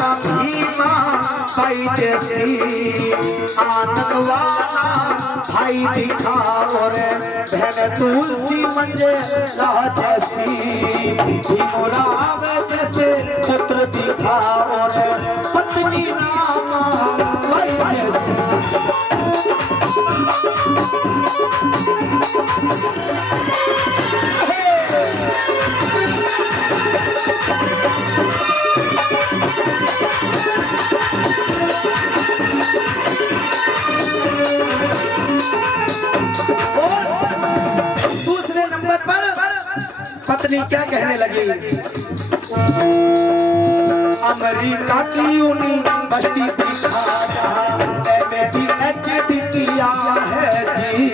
ना भीमा भाई जैसी, आनंद वाला भाई दिखा और बहन तुलसी मंजे जैसी, भीमराव जैसे पुत्र दिखा और पत्नी रामा भाई जैसी। दूसरे नंबर पर पत्नी क्या कहने लगी, अमेरिका की यूनिवर्सिटी दिखा MBA किया है जी,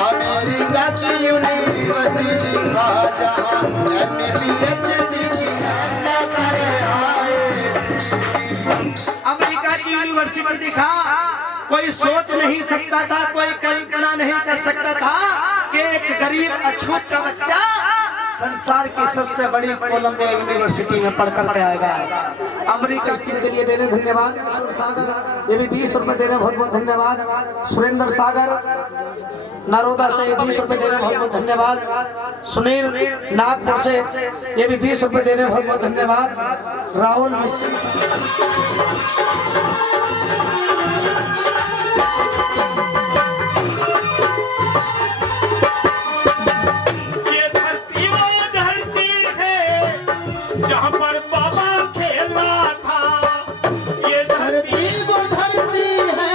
अमेरिका की यूनिवर्सिटी दिखा MBA किया अमेरिका की यूनिवर्सिटी दिखा। कोई सोच नहीं सकता था, कोई कल्पना नहीं कर सकता था कि एक गरीब अछूत का बच्चा संसार की सबसे बड़ी कोलंबिया यूनिवर्सिटी में पढ़ करके आएगा। अमेरिका के लिए देने धन्यवाद। सागर ये भी 20 रुपए दे रहे, बहुत बहुत धन्यवाद। सुरेंद्र सागर नरोदा से 20 रुपए दे रहे, बहुत बहुत धन्यवाद। सुनील नागपुर से ये भी 20 रुपए दे रहे, बहुत बहुत धन्यवाद। राहुल जहाँ पर बाबा खेला था, ये धरती वो धरती है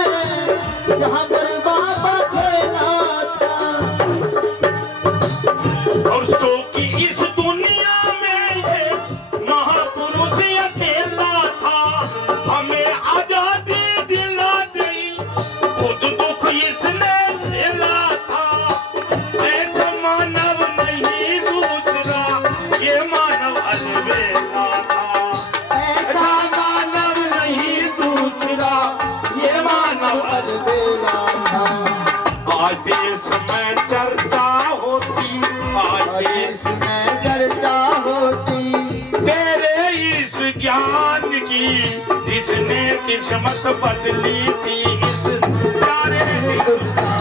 जहाँ पर बाबा खेला था, और सो की इस दुनिया में ये महापुरुष अकेला था, हमें आजादी दिला दी, खुद दुख इसने झेला था, ऐसा मानव नहीं दूसरा, ये मानव अलबेला था, ऐसा मानव नहीं दूसरा, ये मानव अलबेला था। आज देश में चर्चा होती, आज देश में चर्चा होती, तेरे इस ज्ञान की जिसने किस्मत बदली थी इस प्यारे हिंदुस्तान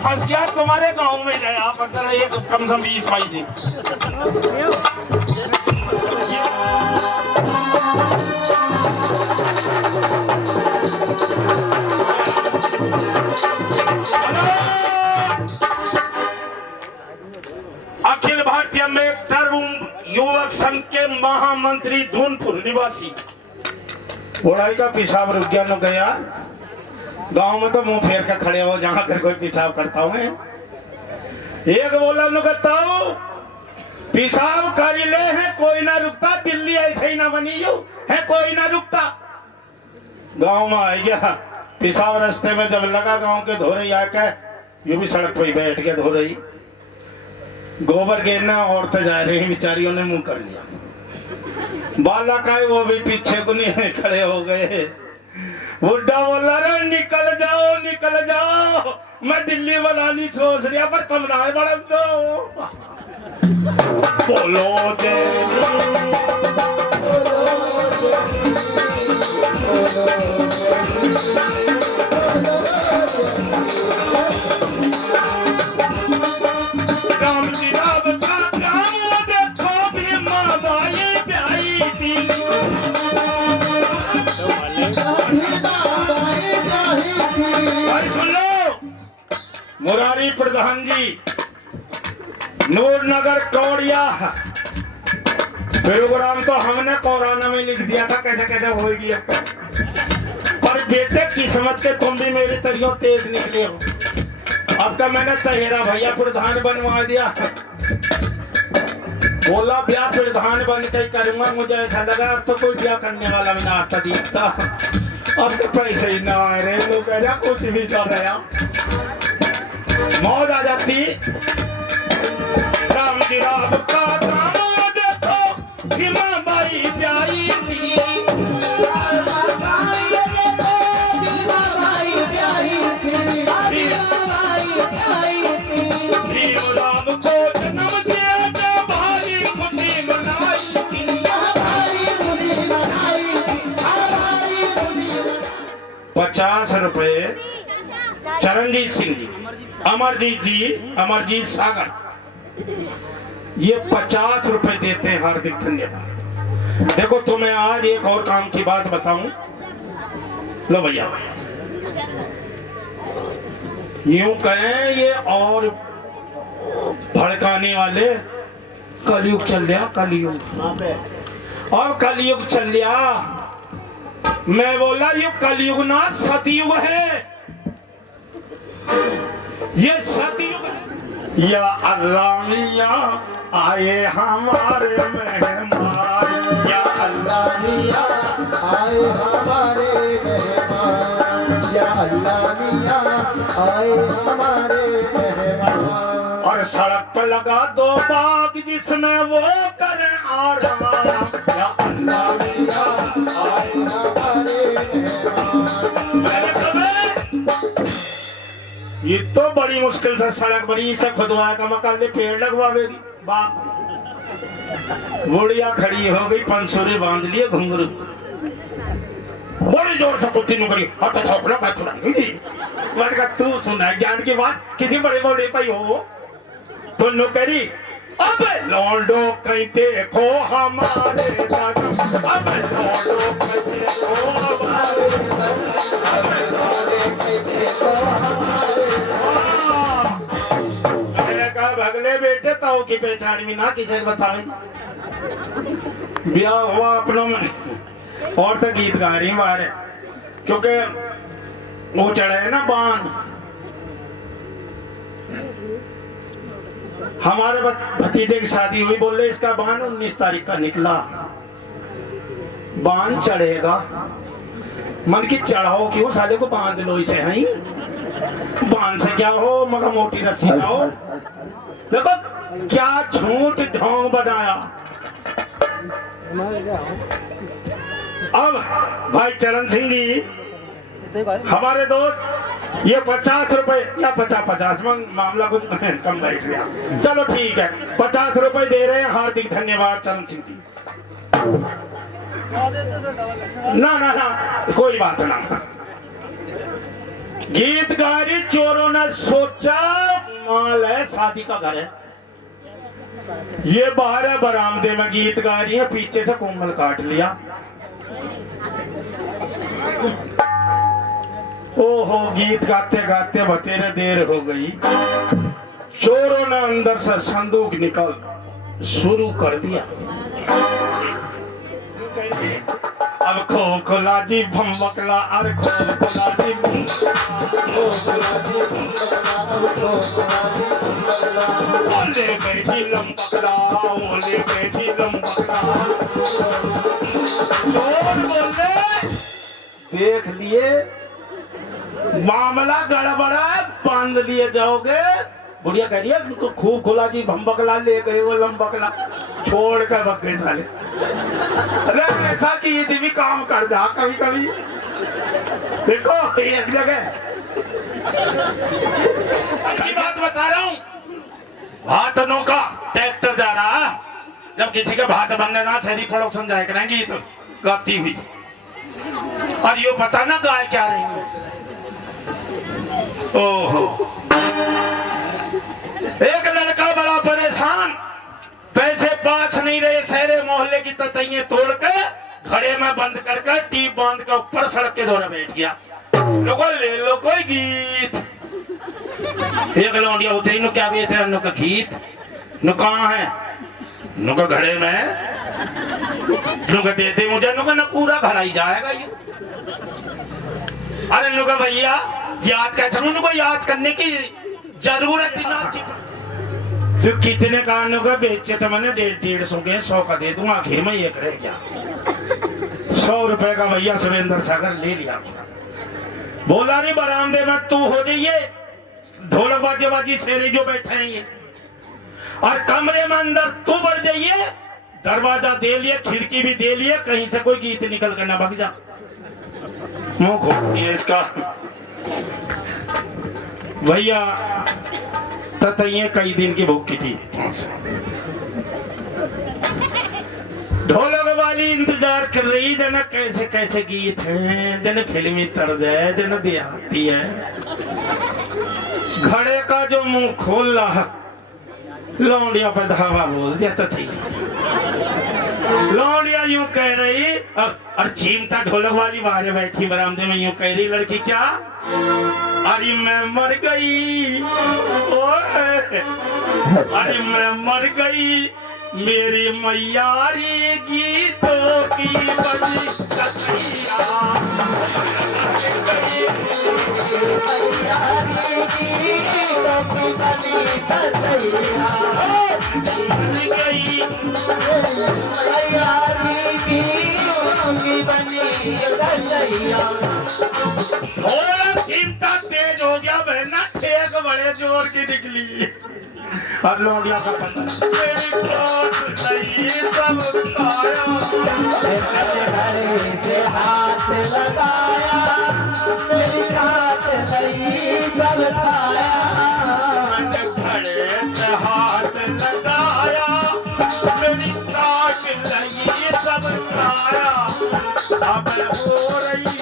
फंस गया तुम्हारे गांव में गया पर एक कम से कम 20-22 दिन। अखिल भारतीय मेघटर युवक संघ के महामंत्री धूनपुर निवासी बुढ़ाई का पेशाब रुक गया न गया। गांव में तो मुंह फेर के खड़े हो जहां कर कोई पेशाब करता हूं। एक बोला नुकताओ पेशाब कर ले है कोई ना रुकता, दिल्ली ऐसे ही ना बनी यू है कोई ना रुकता। गांव में आ गया पेशाब, रास्ते में जब लगा गांव के धो रही आके ये भी सड़क पर बैठ के धो रही, गोबर गिरना औरतें जा रही बेचारियों ने मुंह कर लिया। बालक आए वो भी पीछे को नहीं खड़े हो गए। बुढ़ा बोला रे निकल जाओ मैं दिल्ली बनानी सोच रहा पर तुम राय बढ़ दो। बोलो राम जी राम का काम देखो भी माँ बाई प्याई थी। सुन लो मुरारी प्रधान जी नूरनगर कौड़िया प्रोग्राम तो हमने कोरोना में लिख दिया था कैसे कैसे होगी अब पर बेटे किस्मत के तुम भी मेरी तरियों तेज निकले हो। अब का मैंने तहेरा भैया प्रधान बनवा दिया, बोला ब्याह प्रधान बन के करूंगा। मुझे ऐसा लगा अब तो कोई ब्याह करने वाला भी ना आता दिखता, अब तो पैसे ही ना आ रहे, लोग कुछ भी कर रहे मौज आ जाती। रुपए चरणजीत सिंह जी, अमरजीत जी, अमरजीत सागर, ये 50 रुपए देते हैं। हार्दिक धन्यवाद। देखो तुम्हें आज एक और काम की बात बताऊं, लो भैया, यूं कहें ये और भड़काने वाले, कलयुग चल रहा, कलयुग, और कलयुग चल रहा। मैं बोला ये कलयुग ना सतयुग है, ये सतयुग है। या अल्लाह मियां आए हमारे मेहमान, या अल्लाह मियां आए हमारे मेहमान, या अल्लाह मियां आए हमारे मेहमान। और सड़क पर लगा दो बाग जिसमें वो करे आराम, या अल्लाह मियां आए हमारे मेहमान। मैंने कहा ये तो बड़ी मुश्किल से सड़क बड़ी से खुदवाया का मकान ले पेड़ लगवावेगी। बाप बुढ़िया खड़ी हो गई, पंसुरे बांध लिए, घुंघरू बड़ी जोर से कुत्ती नुकरी, अच्छा छोकरा बात सुना मैंने कहा तू सुना ज्ञान की बात, किसी बड़े बड़े पाई हो तो नुकरी। अब लौंडो कहीं देखो हमारे दादा, अब लौंडो कहीं देखो हमारे दादा, अब लौंडो कहीं देखो हमारे दादा। मैंने कहा भगले बेटे ताऊ की पहचान भी ना किसी बताए। ब्याह हुआ अपनों में, और तो गीत गा रही बाहर, क्योंकि वो चढ़े है ना बाण। हमारे भतीजे की शादी हुई, बोले इसका बाण 19 तारीख का निकला, बाण चढ़ेगा। मन की चढ़ाओ क्यों, साले को बांध लो इसे, हैं बाण से क्या हो, मगर मोटी रस्सी लाओ। देखो क्या झूठ ढोंग बनाया। अब भाई चरण सिंह जी हमारे दोस्त, ये 50 रुपए या 50 मामला कुछ कम बैठ गया, चलो ठीक है 50 रुपए दे रहे हैं। हार्दिक धन्यवाद चरण सिंह जी। ना ना ना कोई बात ना। गीत गा रही, चोरों ने सोचा माल है, शादी का घर है, ये बाहर है बरामदे में गीत गा रही है, पीछे से कोमल काट लिया। ओहो गीत गाते गाते बतेरे देर हो गई। चोरों ने अंदर से संदूक निकाल शुरू कर दिया। अब खोखला जी भमकला, अरे खोखला जी ओले बेटी लंबकला, ओले बेटी लंबकला। चोर बोले देख लिए मामला गड़बड़ा है, बांध लिए जाओगे। बुढ़िया कह रही है खूब खुला जी भम्बकला ले गए, वो लंबकला छोड़ कर भग गए साले। अरे ऐसा कि ये भी काम कर जा कभी कभी। देखो एक जगह की बात बता रहा हूँ, भातनों का ट्रैक्टर जा रहा, जब किसी के भात बनने ना शहरी प्रोडक्शन जाए करेंगी तो गाती हुई, और ये पता ना गाय क्या रही है। ओहो एक लड़का बड़ा परेशान, पैसे पास नहीं रहे, शहरे मोहल्ले की ततैये तोड़ के घड़े में बंद करके टीप बांध के ऊपर सड़क के दौरे बैठ गया। लोगों ले लो कोई गीत। एक लौंडिया उतरी, नु क्या बेच रहे नु का गीत, नु कहाँ है, नु का घड़े में, नु का देते मुझे, नु का ना पूरा घड़ा ही जाएगा ये। अरे नु का भैया याद कैसे, उनको याद करने की जरूरत ही ना। तो कितने कानों का बेचे थे मैंने, 150 के 100 का दे दूंगा, आखिर में एक रह गया। 100 रुपए का भैया सुरेंद्र सागर ले लिया। बोला नहीं बरामदे में तू हो जाइए, ढोलक बाजी शेरे जो बैठे हैं ये, और कमरे में अंदर तू बढ़ जाइए, दरवाजा दे लिए, खिड़की भी दे लिए, कहीं से कोई गीत निकल कर ना भाग जा। मुंह खोल दिया इसका भैया, ततैये कई दिन की भूख की थी। ढोलक वाली वाली इंतजार कर रही जना कैसे कैसे गीत हैं, जन फिल्मी तर्ज है, जन देहाती है। घड़े का जो मुंह खोल रहा लौंडिया पे धावा बोल दिया तो थी। लौंडिया यूं कह रही और चिमटा ढोलक वाली बाहर बैठी बरामदे में यूं कह रही लड़की क्या, अरे मैं मर गई, अरे मैं मर गई, मेरी मैयारी गीतों की बनी कथैया। थोड़ा चिंता तेज हो गया बहना, ठेक बड़े जोर की निकली और लौंडिया का पता मेरी बात नहीं सब खाया, से हाथ लगाया, मेरी बात नहीं सब खाया, मैंने घड़े से हाथ लगाया, मेरी काट नहीं सब खाया। अब हो रही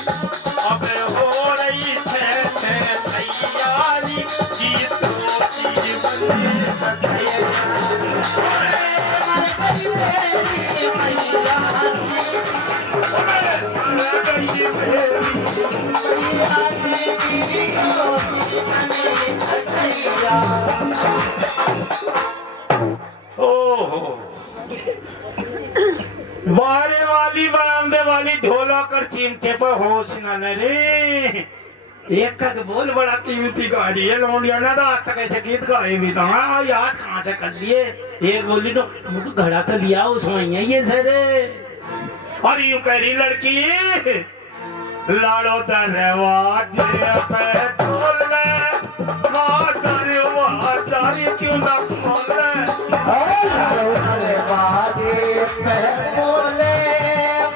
तैयारी गीतों की बनी बारे वाली बरामदे वाली ढोलक और चिमटे पर होश न रे। एक का बोल बड़ा कीमती गा रही है लौंडिया ना, आज तक ऐसे गीत गाए भी ना याद कहाँ से कर लिए। एक बोली तो मुझे घड़ा तो लिया उसमें ये सर, और यूं कह रही लड़की लाड़ो दरवाजे पे ढोल दरवाजारी क्यों ना खोले, दरवाजे पे बोले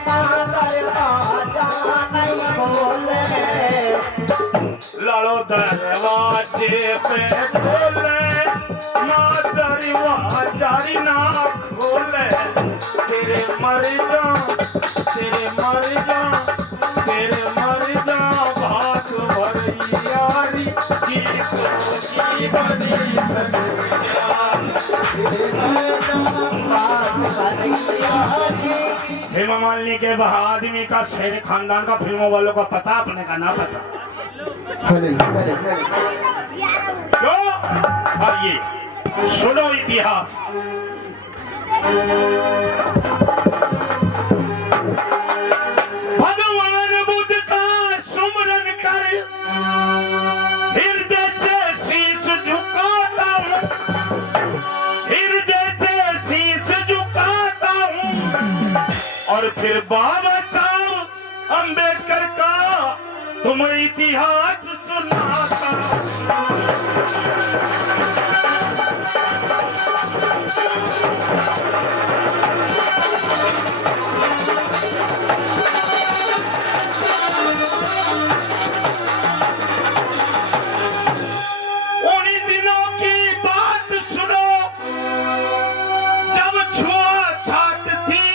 माँ दरवाजा नहीं खोले, लाड़ो दरवाजे पे ढोले माँ दरवाजारी ना खोले, तेरे मर जा तेरे मर जा तेरे मर जा भाग भरी यारी की बनी हेमा मालिनी के बहादुरी का शेर खानदान का फिल्मों वालों का पता, अपने का ना पता क्यों? आइए सुनो इतिहास। भगवान बुद्ध का सुमरन कर हृदय से शीश झुकाता हूँ, हृदय से शीश झुकाता हूँ, और फिर बाबा साहब अम्बेडकर का तुम इतिहास सुनाता उन्हीं दिनों की बात सुनो जब छुआछात थी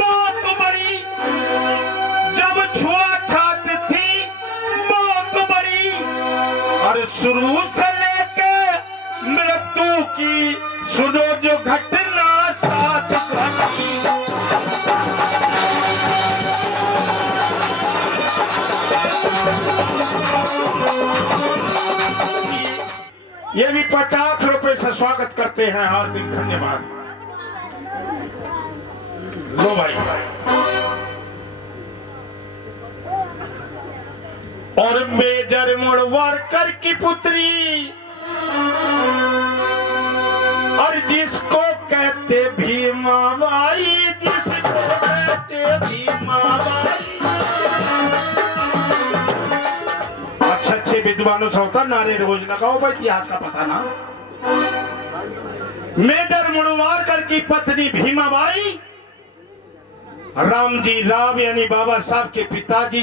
बहुत बड़ी, जब छुआछात थी बहुत बड़ी, और शुरू से लेके मृत्यु की सुनो जो घटना साथ घटी। ये भी 50 रुपए से स्वागत करते हैं, हार्दिक धन्यवाद। लो भाई। और मेजर मुड़वारकर की पुत्री, और जिसको कहते भीमाबाई, जिसको कहते भीमाबाई, अच्छे विद्वानों से होता नारे रोज लगाओ भाई, इतिहास का पता ना। मेजर मुड़वारकर की पत्नी भीमाबाई, रामजी राव यानी बाबा साहब के पिताजी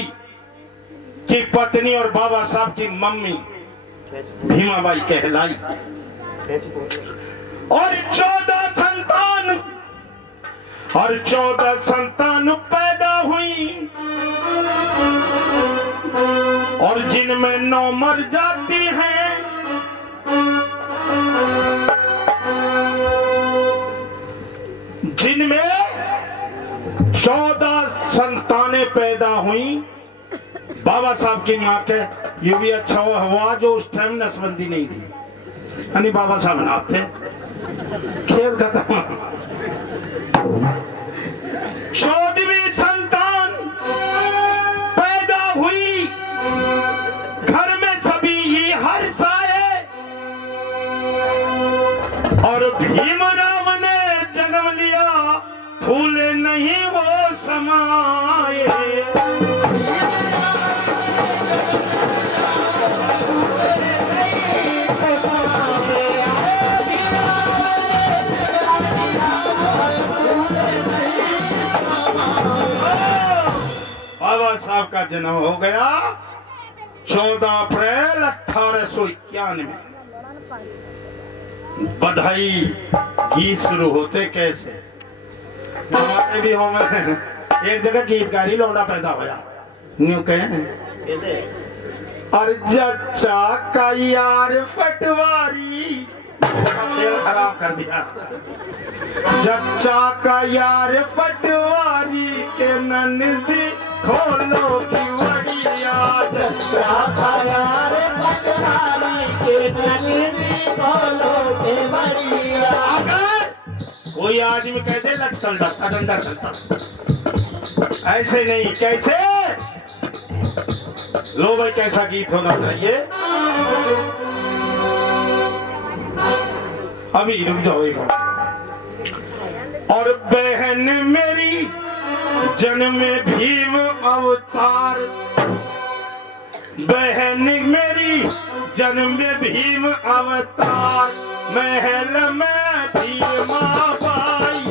की पत्नी और बाबा साहब की मम्मी भीमाबाई कहलाई, और 14 संतान और 14 संतान पैदा हुई और जिनमें 9 मर जाती हैं। जिनमें 14 संतानें पैदा हुई। बाबा साहब की माँ के ये भी अच्छा हुआ जो उस टाइम नसबंदी नहीं थी, यानी बाबा साहब नापते खेल खत्म। 14वीं संतान पैदा हुई, घर में सभी ही हर्ष आए और भीमराव ने जन्म लिया, फूले नहीं वो समाये। बाबा साहब का जन्म हो गया 14 अप्रैल 1891। बधाई गीत शुरू होते कैसे, हमारे भी हो में एक जगह गीतकारी लौंडा पैदा होया, न्यू कहे और जच्चा का यार पटवारी, खेल खराब कर दिया। जच्चा का यार पटवारी के नंदी खोलो की वड़िया। जच्चा का यार पटवारी के नंदी खोलो की वड़िया। अगर कोई आदमी कहते लक्षण डरता डंडा करता, ऐसे नहीं, कैसे लो भाई, कैसा गीत होना चाहिए। अभी रुक जाओ। और बहन मेरी जन्म भीम अवतार, बहन मेरी जन्म भीम अवतार, महल में भीमा बाई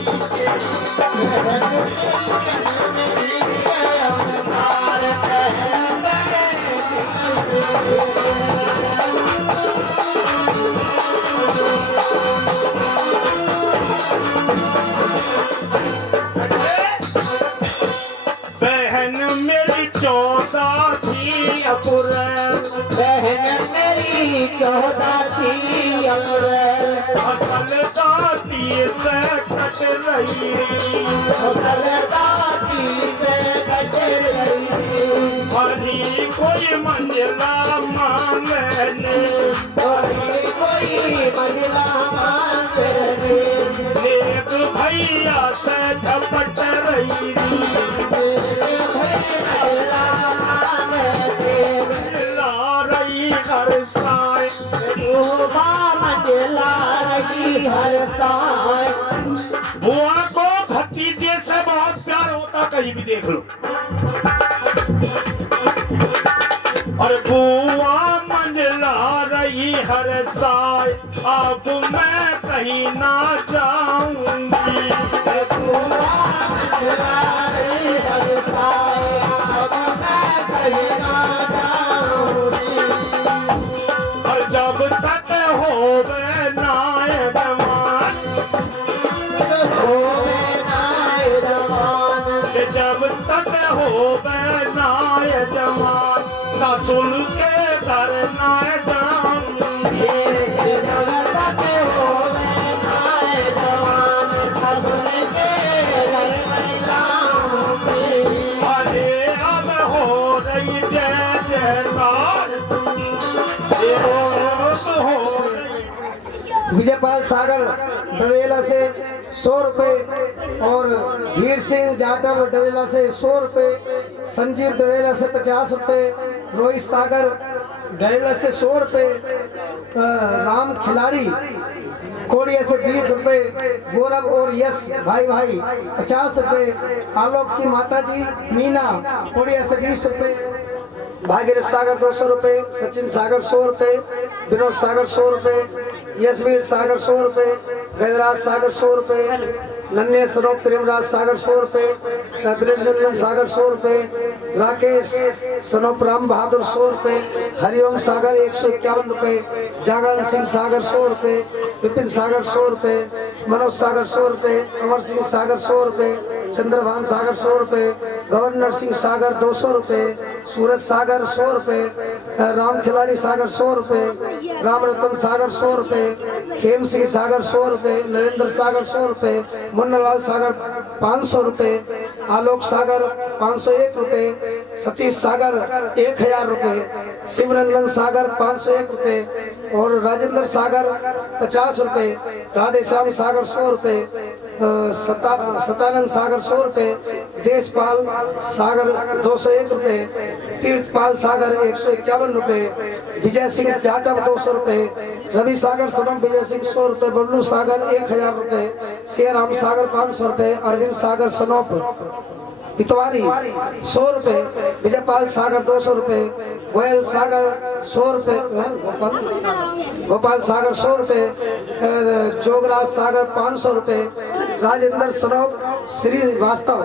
बहन मेरी 14 थी अप्रैल, बहन मेरी 14 थी अप्रैल, फसल दाती से कट रही, फसल दाती से कट रही। भरी कोई मंजिला मांगने, कोई मंजिला मांगने, एक भैया से झपट रही। बुआ को भतीजे से बहुत प्यार होता, कहीं भी देख लो। और बुआ मंजला रही हर साय, अब मैं कहीं ना जाऊंगी। बुआ मंजला रही हर साय, अब मैं कहीं ना जाऊंगी। और जब तक होवे नाय जवान, जब तक होवे नाय जवान, ससुर के घर नाय जाऊंगी। जब तक होवे नाय जवान, ससुर के घर में जाऊंगी। अरे अब हो रही जय जयकार, हो रही। विजयपाल सागर डरेला से 100 रुपए और धीर सिंह जाटव डरेला से 100 रुपए, संजीव डरेला से 50 रुपए, रोहित सागर डरेला से 100 रुपए, राम खिलाड़ी कोड़िया से 20 रुपए, गौरव और यश भाई 50 रुपए, आलोक की माता जी मीना कोड़िया से 20 रुपए, भागीरथ सागर 200 रुपए, सचिन सागर 100 रुपए, विनोद सागर 100 रुपए, यशवीर सागर 100 रुपए, गजराज सागर 100 रुपए, नन्हे सनोप प्रेमराज सागर 100 रुपए, ब्रजनंदन सागर 100 रुपए, राकेश सनोप राम बहादुर 100 रुपए, हरिओम सागर 151 रुपए, जागरण सिंह सागर 100 रुपए, विपिन सागर 100 रुपए, मनोज सागर 100 रुपए, अमर सिंह सागर 100 रुपए, चंद्रभान सागर 100 रुपए, गवर्नर सिंह सागर 200 रुपए, सूरज सागर 100 रुपए, राम खिलाड़ी सागर 100 रुपए, राम रतन सागर 100 रुपए, खेम सिंह सागर 100 रुपए, नरेंद्र सागर 100 रुपए, मुन्नालाल सागर 500 रुपए, आलोक सागर 501 रुपए, सतीश सागर 1000 रुपए, शिवरंजन सागर 501 रुपए और राजेंद्र सागर 50 रुपए, राधेश्याम सागर 100 रुपए, सतानंद सागर 100 रुपए, देशपाल सागर 201 रुपए, तीर्थपाल सागर 151 रुपए, विजय सिंह जाटव 200 रुपए, रवि सागर सनम विजय सिंह 100 रुपए, बबलू सागर 1000 रुपए, शेराम सागर 500 रुपए, अरविंद सागर सनोप इतवारी 100 रुपए, विजयपाल सागर 200 रुपए, गोयल सागर 100 रुपए, गोपाल सागर 100 रुपए, जोगराज सागर 500 रुपए, राजेंद्र सनोप श्रीवास्तव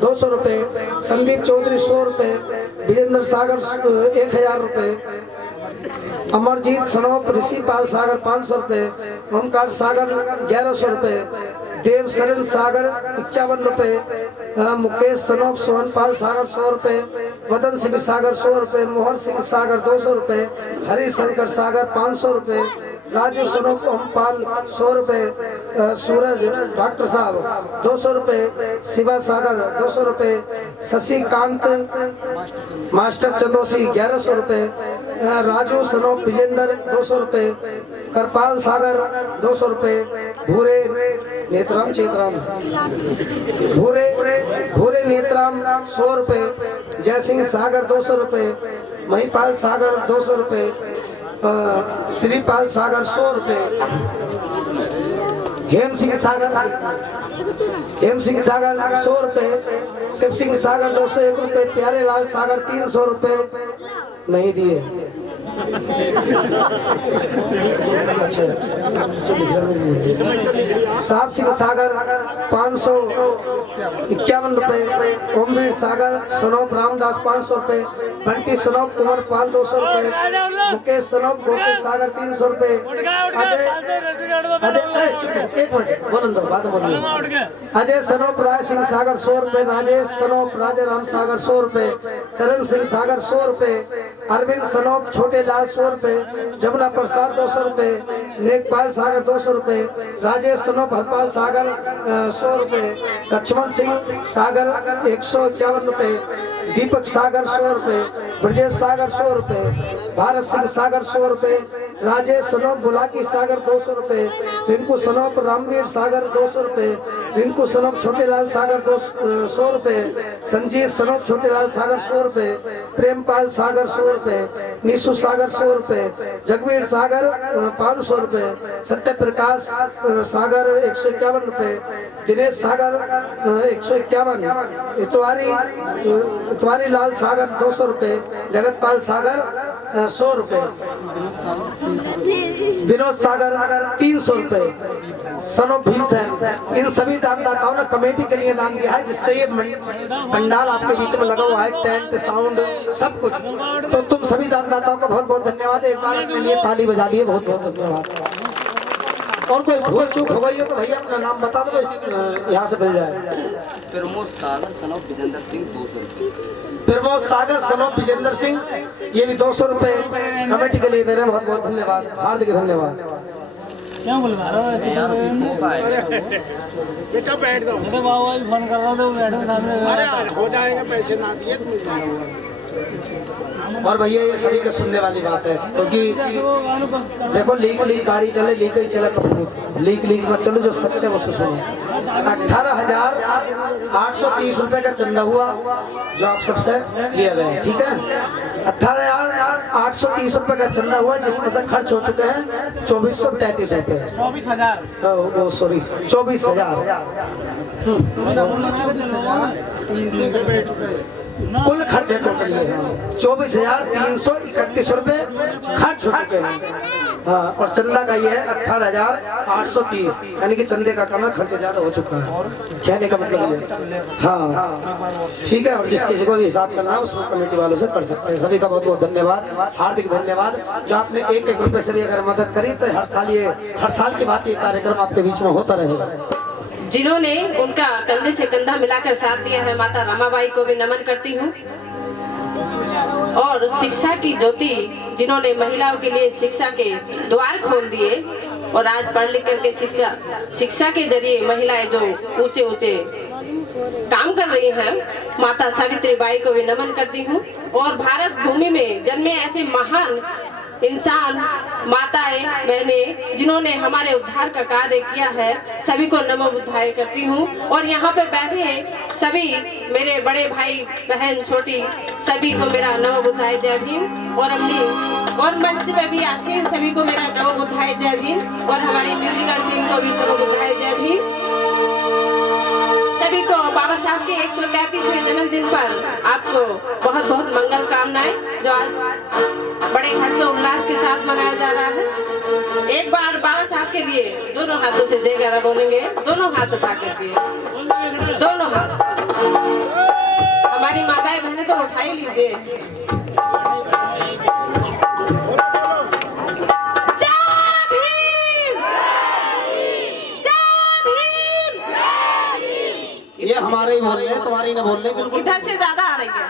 200 रुपए, संदीप चौधरी 100 रुपए, विजेंद्र सागर 1000 रुपए, अमरजीत सनोप ऋषिपाल सागर 500 रुपए, ओमकार सागर 1100 रुपए, देव सरन सागर 51 रुपए, मुकेश सनोप सोहनपाल सागर 100 रुपए, वदन सिंह सागर 100 रुपए, मोहन सिंह सागर 200 रुपए, हरिशंकर सागर 500 रुपए, राजू सनोप ओमपाल 100 रुपए, सूरज डॉक्टर साहब 200 रुपए, शिवा सागर 200 रुपए, शशिकांत मास्टर चंदोसी 1100 रुपए, राजू सनोप विजेंद्र 200 रुपए, करपाल सागर 200 रुपए, भूरे नेत्राम चेतराम भूरे नेत्राम 100 रुपए, जयसिंह सागर 200 रुपए, महिपाल सागर 200 रुपए, श्रीपाल सागर 100 रुपए, हेम सिंह सागर 100 रुपए, शिव सिंह सागर 201 रुपए, प्यारे लाल सागर 300 रुपए नहीं दिए। अच्छा, साहब सिंह सागर 551 रुपए, ओमवीर सागर सनोप रामदास 500 रुपए, बंटी सनोप कुमार पाल 200 रुपए, मुकेश सनोप गोकुल सागर 300 रुपए, अजय सनोप राय सिंह सागर 100 रुपए, राजेश सनोप राजा राम सागर 100 रुपए, चरण सिंह सागर 100 रुपए, अरविंद सनोप छोटे लाल 100 रुपए, जमुना प्रसाद 200 रुपए, नेकपाल सागर 200 रुपए, राजेश सनोप हरपाल सागर 100 रुपए, लक्ष्मण सिंह सागर 151 रुपए, दीपक सागर 100 रुपए, ब्रजेश सागर 100 रुपए, भारत सिंह सागर 100 रुपए, राजेश सनोप बुलाकी सागर 200 रुपए, रिंकू सनोप रामवीर सागर 200 रुपए, रिंकू सनोप छोटेलाल सागर 100 रुपए, संजीत सनोप छोटेलाल सागर 100 रुपए, प्रेमपाल सागर 100 रुपए, निशु सागर 100 रुपए, जगवीर सागर 500 रुपए, सत्य प्रकाश सागर 151 रुपए, दिनेश सागर 151, इतवारी लाल सागर 200 रुपए, जगतपाल सागर 100 रुपए, विनोद सागर 300 रुपए, सनोप भीमसेन। इन सभी दानदाताओं ने कमेटी के लिए दान दिया है, जिससे ये पंडाल आपके बीच में लगा हुआ है, टेंट साउंड सब कुछ। तो तुम सभी दानदाताओं का बहुत बहुत धन्यवाद है। एक बार के लिए ताली बजा लिए, बहुत बहुत धन्यवाद। और कोई भूल चूक हो गई हो तो भैया अपना नाम बता दो, यहाँ से मिल जाए। प्रमोद सागर सनोप विजेंद्र सिंह 200 रुपए, प्रमोद सागर सनोप विजेंद्र सिंह ये भी 200 रुपए कमेटी के लिए दे रहे हैं। बहुत बहुत धन्यवाद, हार्दिक धन्यवाद। क्या बोलवा रहा है यार इसको पाएगा बेटा बैठ जाओ। मेरे बाबा भी फोन कर रहा था, बैठो सामने। अरे हो जाएगा, पैसे ना दिए तो मिल जाएगा। और भैया ये सभी के सुनने वाली बात है, क्योंकि देखो लीक गाड़ी चले, लीक ही चले कंपनी, लीक मत चलो, जो सच्चे वो सुनो। 18,830 रुपए का चंदा हुआ जो आप सबसे लिया गया है, ठीक है। 18,830 रुपए का चंदा हुआ, जिसमें से खर्च हो चुके हैं 2433 रुपए। 24,000 सॉरी 24,000 कुल खर्च है टोटल। 24,331 रुपए खर्च हो चुके हैं। हाँ, और चंदा का ये है 18,830, यानी कि चंदे का कम है, खर्चे ज्यादा हो चुका है, कहने का मतलब ये। हाँ ठीक है, और जिस किसी को भी हिसाब करना है उसको कमेटी वालों से कर सकते हैं। सभी का बहुत बहुत धन्यवाद, हार्दिक धन्यवाद। जो आपने एक एक रुपए से भी अगर मदद करी तो हर साल की बात ये कार्यक्रम आपके बीच में होता रहेगा। जिन्होंने उनका कंधे से कंधा मिलाकर साथ दिया है, माता रमाबाई को भी नमन करती हूँ। और शिक्षा की ज्योति जिन्होंने महिलाओं के लिए शिक्षा के द्वार खोल दिए और आज पढ़ लिख करके शिक्षा के जरिए महिलाएं जो ऊंचे ऊंचे काम कर रही हैं, माता सावित्रीबाई को भी नमन करती हूँ। और भारत भूमि में जन्मे ऐसे महान इंसान, माताएं, बहनें जिन्होंने हमारे उद्धार का कार्य किया है, सभी को नमो बुद्धाय करती हूँ। और यहाँ पे बैठे सभी मेरे बड़े भाई बहन छोटी सभी को मेरा नमो बुद्धाय जय भीम। और मंच पे भी आसीन सभी को मेरा नमो बुद्धाय जय भीम। और हमारी म्यूजिकल टीम को भी नमो बुद्धाय जय भीम। सभी को बाबा साहब के 133वें जन्मदिन पर आपको बहुत बहुत मंगल कामनाएं, जो आज बड़े हर्षोल्लास के साथ मनाया जा रहा है। एक बार बाबा साहब के लिए दोनों हाथों से जयकारा बोलेंगे, दोनों हाथ उठा करके, दोनों हाथ। हमारी माताएं बहनें तो उठा ही लीजिए। ये हमारे ही बोल रहे हैं, तुम्हारी ना बोल रहे। बिल्कुल इधर से ज्यादा आ रही है,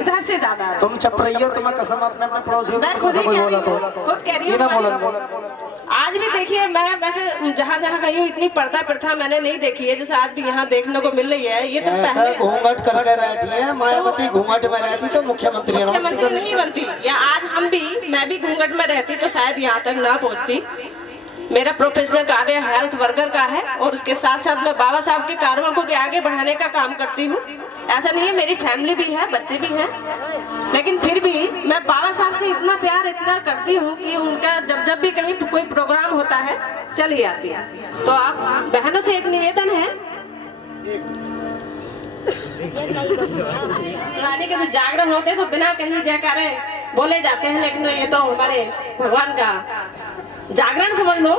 इधर से ज्यादा आ रही है। तुम चुप रही हो, तुम्हें कसम अपने अपने पड़ोसियों मैं खुद ही कह रही हूँ, खुद कह रही हूँ। आज भी देखिए, मैं वैसे जहाँ जहाँ गई हूँ इतनी पर्दा प्रथा मैंने नहीं देखी है जैसे आज भी यहाँ देखने को मिल रही है। ये तो पहले घूंघट करके बैठी है, मायावती घूंघट में रहती तो मुख्यमंत्री नहीं बनती, या आज हम भी, मैं भी घूंघट में रहती तो शायद यहाँ तक ना पहुँचती। मेरा प्रोफेशनल कार्य हेल्थ वर्कर का है और उसके साथ साथ मैं बाबा साहब के कार्यों को भी आगे बढ़ाने का काम करती हूँ। ऐसा नहीं है, मेरी फैमिली भी है, बच्चे भी हैं, लेकिन फिर भी मैं बाबा साहब से इतना प्यार इतना करती हूँ कि उनका जब भी कहीं कोई प्रोग्राम होता है चली आती है। तो आप बहनों से एक निवेदन है, पुराने के जो जागरण होते हैं तो बिना कहीं जयकारे बोले जाते हैं, लेकिन ये तो हमारे भगवान का जागरण समझ लो।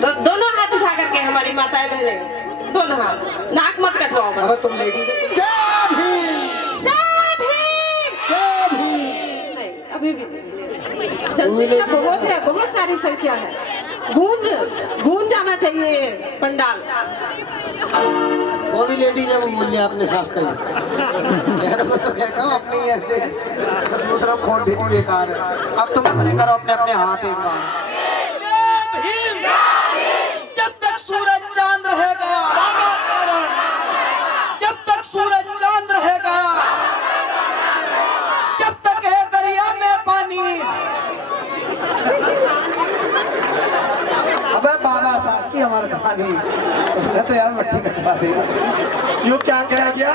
तो दोनों हाथ उठा करके हमारी माताएं बहनें, दोनों हाथ, नाक मत कटवाओ बस। अब तुम लेडीज जय भीम, जय भीम, जय भीम। नहीं, अभी भी जनसंख्या बहुत है, बहुत सारी संख्या है, गूंज जाना चाहिए पंडाल। वो भी लेडीज है, वो मूल्य अपने साथ कर तो कहता हूँ अपनी ऐसे दूसरा खोट देनी बेकार है। अब तुम अपने करो अपने अपने हाथ एक बार। जय भीम, जब तक सूरज चांद रहेगा, जब तक सूरज चांद रहेगा, जब तक है दरिया में पानी। अबे बाबा साहब की हमारी कहानी तो यार मट्टी कटवा देगा। यूँ क्या कह गया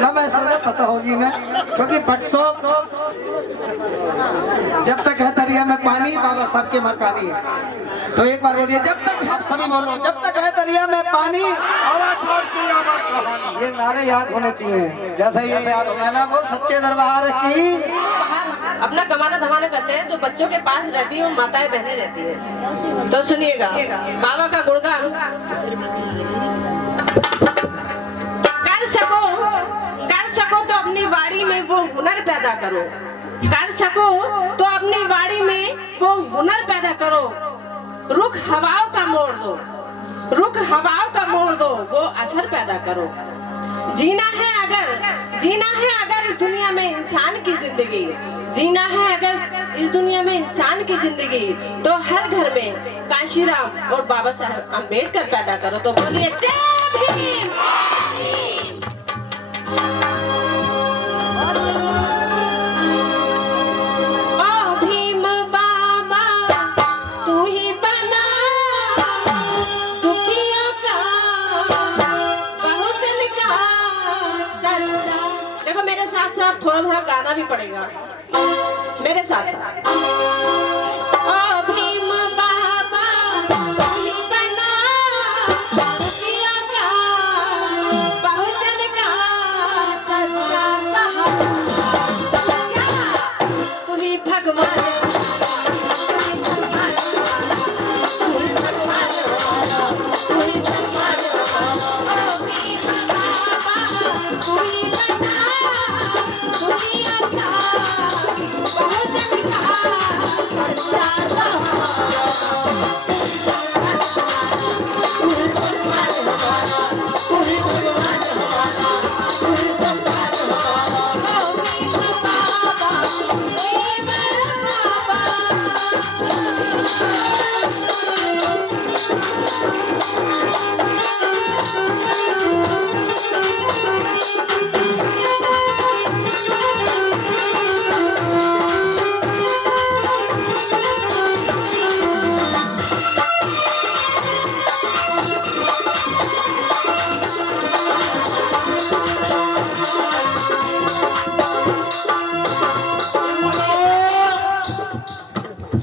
ना, मैं सोचा पता होगी ना, क्योंकि बटसो जब तक है दरिया में पानी बाबा साहब की मरकानी है। तो एक बार बोलिए, जब तक है, सभी बोलो, जब तक है दरिया में पानी। ये नारे याद होने चाहिए, जैसा ये याद हो ना, बोल सच्चे दरबार की। अपना कमाना धमाना करते हैं, जो बच्चों के पास रहती है वो माताएं बहनें रहती है। तो सुनिएगा, बाबा का गुणगान कर सको तो अपनी वाड़ी में वो हुनर पैदा करो, कर सको तो अपनी वाड़ी में वो हुनर पैदा करो। रुख हवाओं का मोड़ दो, रुख हवाओं का मोड़ दो, वो असर पैदा करो। जीना है अगर इस दुनिया में इंसान की जिंदगी, जीना है अगर इस दुनिया में इंसान की जिंदगी, तो हर घर में काशीराम और बाबा साहब अम्बेडकर पैदा करो। तो बोलिए जय भीम। ओ भीम बाबा तू ही बना दुखियों का, बहुजन का सच्चा। देखो मेरे साथ साथ थोड़ा थोड़ा गाना भी पड़ेगा मेरे साथ साथ। ओ भीम बाबा तू ही बना दुखियों का, बहुजन का सच्चा सहारा। तू ही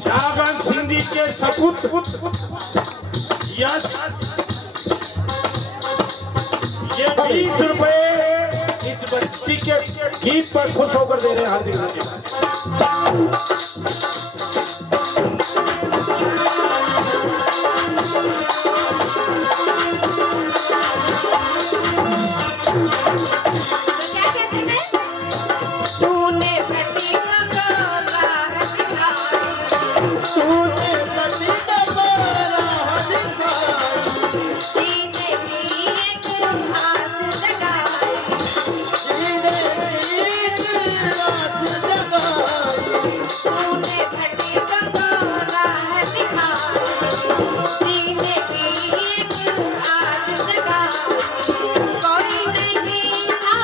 जागन सिंह जी के सपूत यश ये 20 रुपए इस बच्ची के गीत पर खुश होकर दे रहे हैं। हार्दिक धन्यवाद। क्या कहते हैं? तूने भट्टी का राह दिखाई, जीने की एक आस जगाई, तूने भट्टी का राह दिखाई, जीने की एक आस जगाई, कोई नहीं था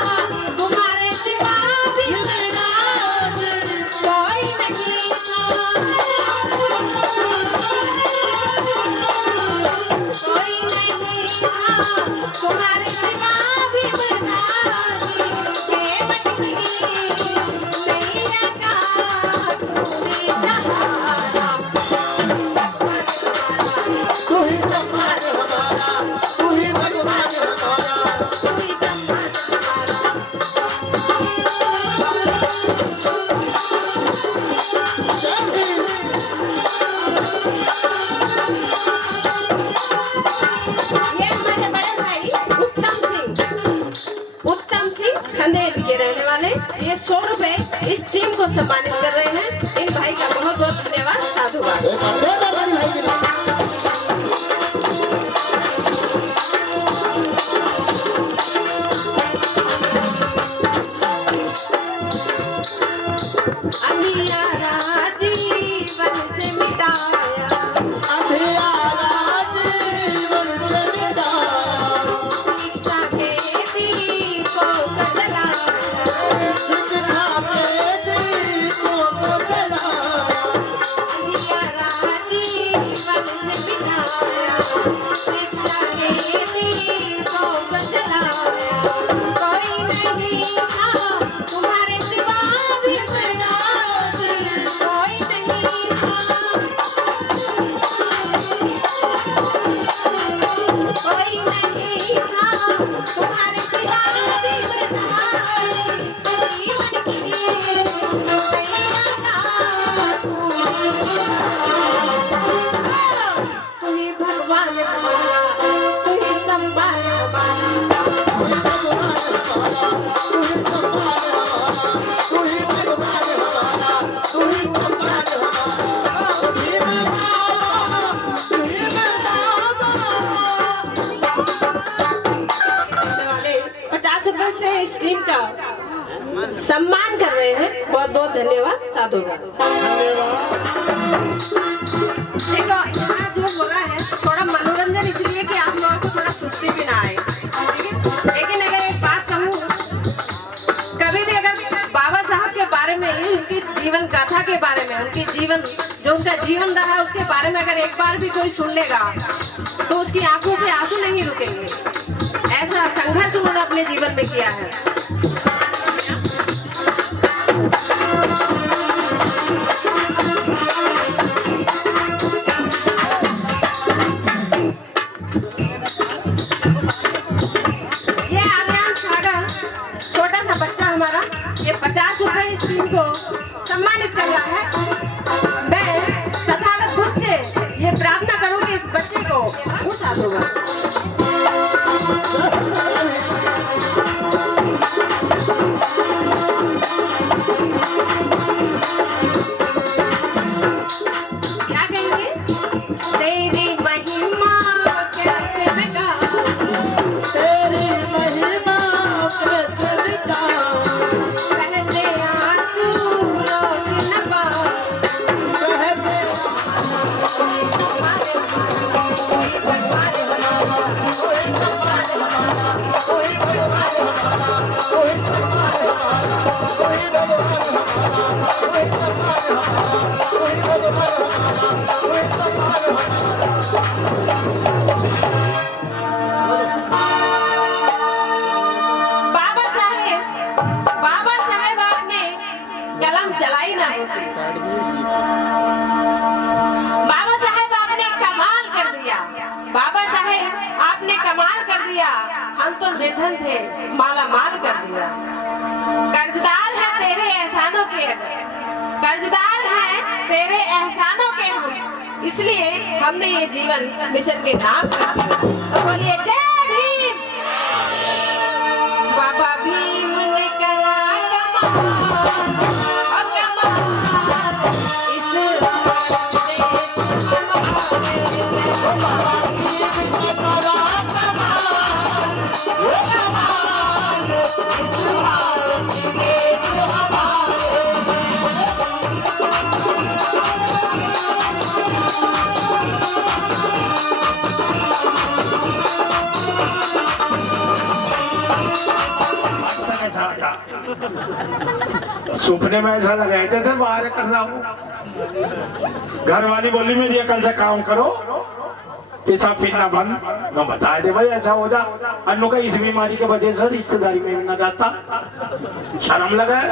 तुम्हारे सिवा भी मौज, कोई नहीं था, कोई नहीं था तुम्हारे सिवा भी मौज, ये बटकी मैया का तू ही सहारा, तू ही सम्मान हमारा, तू ही भगवान हमारा। तू ही सम्मान हमारा। ये हमारे बड़े भाई उत्तम सिंह खंडेर के रहने वाले, ये 100 रुपए इस टीम को सम्मानित कर रहे हैं। इन भाई का बहुत बहुत धन्यवाद। साधुवाद। अंधियारा जीवन से मिटाया, शिक्षा के दीपों को जलाया, अंधियारा जीवन से मिटाया, शिक्षा के दीपों को जलाया, कोई नहीं था तुम्हारे सिवा भी मौज, कोई नहीं था, कोई नहीं था तुम्हारे सिवा भी मौज, जीवन की मैया का तू ही भगवान हमारा, तू ही सम्मान हमारा, तू ही सम्मान वाले 50 रुपए से इस टीम का सम्मान कर रहे हैं। बहुत बहुत धन्यवाद। साधुवाद। देखो यहाँ जो हो रहा है थोड़ा मनोरंजन इसलिए कि आप लोगों को थोड़ा सुस्ती भी ना आए, ठीक है? लेकिन अगर एक बात कहूँ, कभी भी अगर बाबा साहब के बारे में, उनकी जीवन गाथा के बारे में, उनकी जीवन जो उनका जीवन रहा है उसके बारे में अगर एक बार भी कोई सुन लेगा तो उसकी आंखों से आंसू नहीं रुकेंगे। ऐसा संघर्ष उन्होंने अपने जीवन में किया है। ये आर्यन सागर छोटा सा बच्चा हमारा, ये 50 रुपए इस टीम को सम्मानित कर रहा है। मैं तथागत बुद्ध से ये प्रार्थना करूंगी इस बच्चे को उठा दूंगा। क्या कहेंगे? बाबा साहेब आपने कलम चलाई ना होती। बाबा साहेब आपने कमाल कर दिया। बाबा साहेब आपने कमाल कर दिया। हम तो निर्धन थे, माला माल कर दिया। कर्जदार है तेरे एहसानों के, कर्जदार हैं तेरे एहसानों के हम, इसलिए हमने ये जीवन मिशन के नाम कर दिया। तो बोलिए जय भीम। बाबा भीम ने करा कमाल, और कमाल इस सुपने में ऐसा लगा जैसे बाहर कर रहा हूँ। घर वाली बोली मेरी अकल से काम करो, पैसा पीना बंद। मैं बताए दे भाई ऐसा हो जा। अन्नू का इस बीमारी के वजह से रिश्तेदारी में भी ना जाता, शर्म लगा है।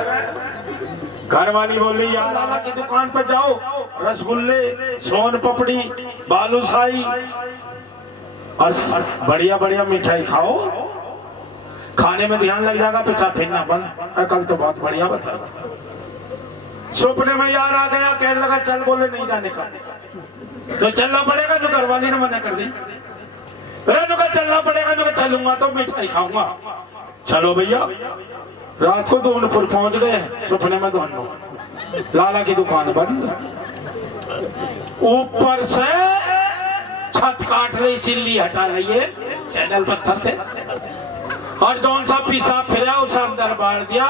घर वाली बोली यार लाला की दुकान पर जाओ, रसगुल्ले, सोन पपड़ी, बालूशाही और बढ़िया बढ़िया मिठाई खाओ, खाने में ध्यान लग जाएगा, पीछा फिरना बंद। अकल तो बहुत बढ़िया बता। सपने में यार आ गया, कहने लगा चल, बोले नहीं जाने का तो चलना पड़ेगा। नु घर वाली ने मना कर दी, का चलना पड़ेगा। नु चलूंगा तो मिठाई खाऊंगा। चलो भैया, रात को दोनपुर पहुंच गए। सपने में दोनों लाला की दुकान बंद, ऊपर से छत काट रही, सिल्ली हटा रही है, चैनल पत्थर थे, और जौन सा पीसा फिरा उसे अंदर बार दिया।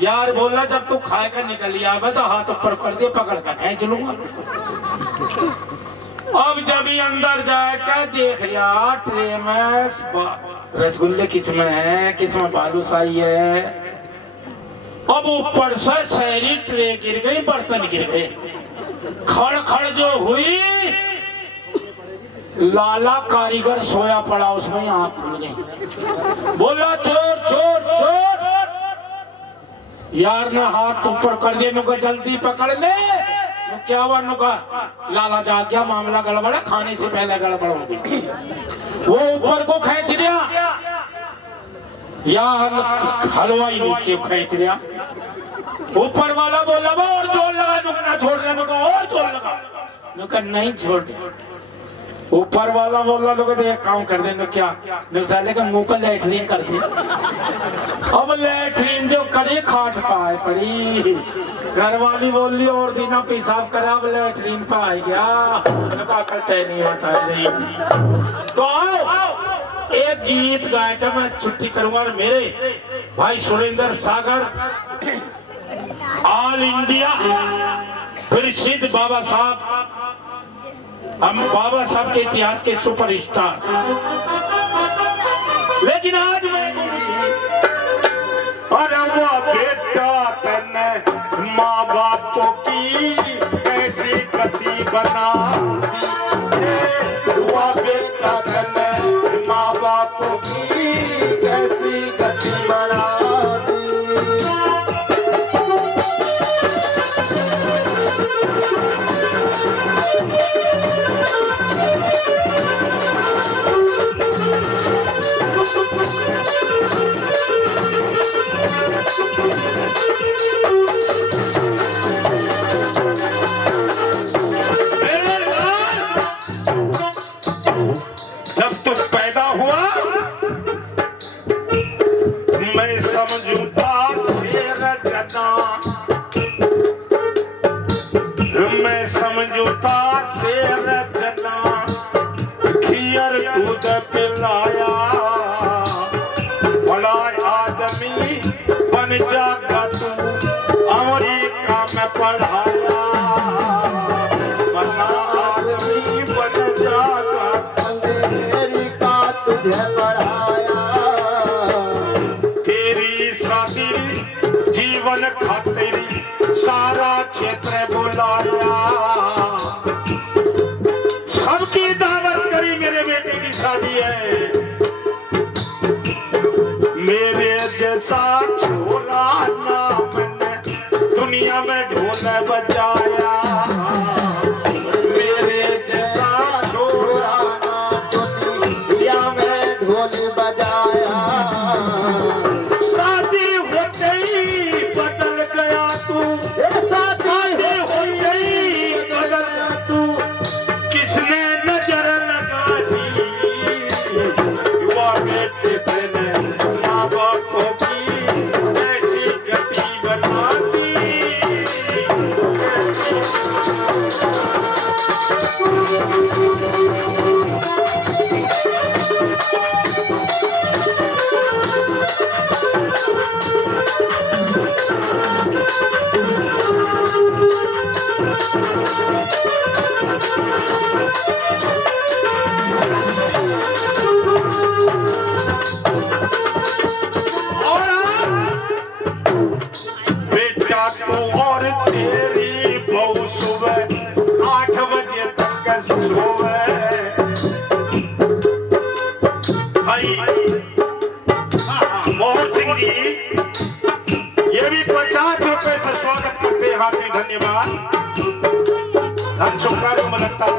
यार बोला जब तू खाए का निकल आवे तो हाथ ऊपर कर दिया, पकड़ कर खींच लूंगा। अब जब ही अंदर जाकर देख लिया ट्रे में रसगुल्ले किसमें है, किसमें बालूशाही है। अब ऊपर से शहरी ट्रे गिर गई, बर्तन गिर गए, खड़ खड़ जो हुई। लाला कारीगर सोया पड़ा, उसमें आंख खुल गई। बोला चोर चोर चोर। यार ने हाथ ऊपर कर दिया, नुका जल्दी पकड़ ले। क्या हुआ? नुका लाला जाग गया, मामला गड़बड़ा, खाने से पहले गड़बड़ हो गई। वो ऊपर को खींच लिया, यार हलवाई नीचे खींच लिया। ऊपर वाला बोला और जोर लगा, नुका ना छोड़ रहे, नुका और जोर लगा, नुका नहीं छोड़। ऊपर वाला बोला लोग एक काम कर देना, क्या साले का मुंह पर लैट्रीन कर दे। अब लैट्रीन जो करे खाट पाए पड़ी। घर वाली बोली और दिना पेशाब करा, अब लैट्रीन पे आ गया। करते नहीं होता नहीं। तो आओ एक गीत गाय का मैं छुट्टी करूंगा। मेरे भाई सुरेंद्र सागर, ऑल इंडिया प्रसिद्ध बाबा साहब, हम बाबा साहब के इतिहास के सुपरस्टार। लेकिन आज मैं अरे वो बेटा तने माँ बापों की कैसी गति बना दी, वो बेटा तने माँ बापों की कैसी गति बना दी।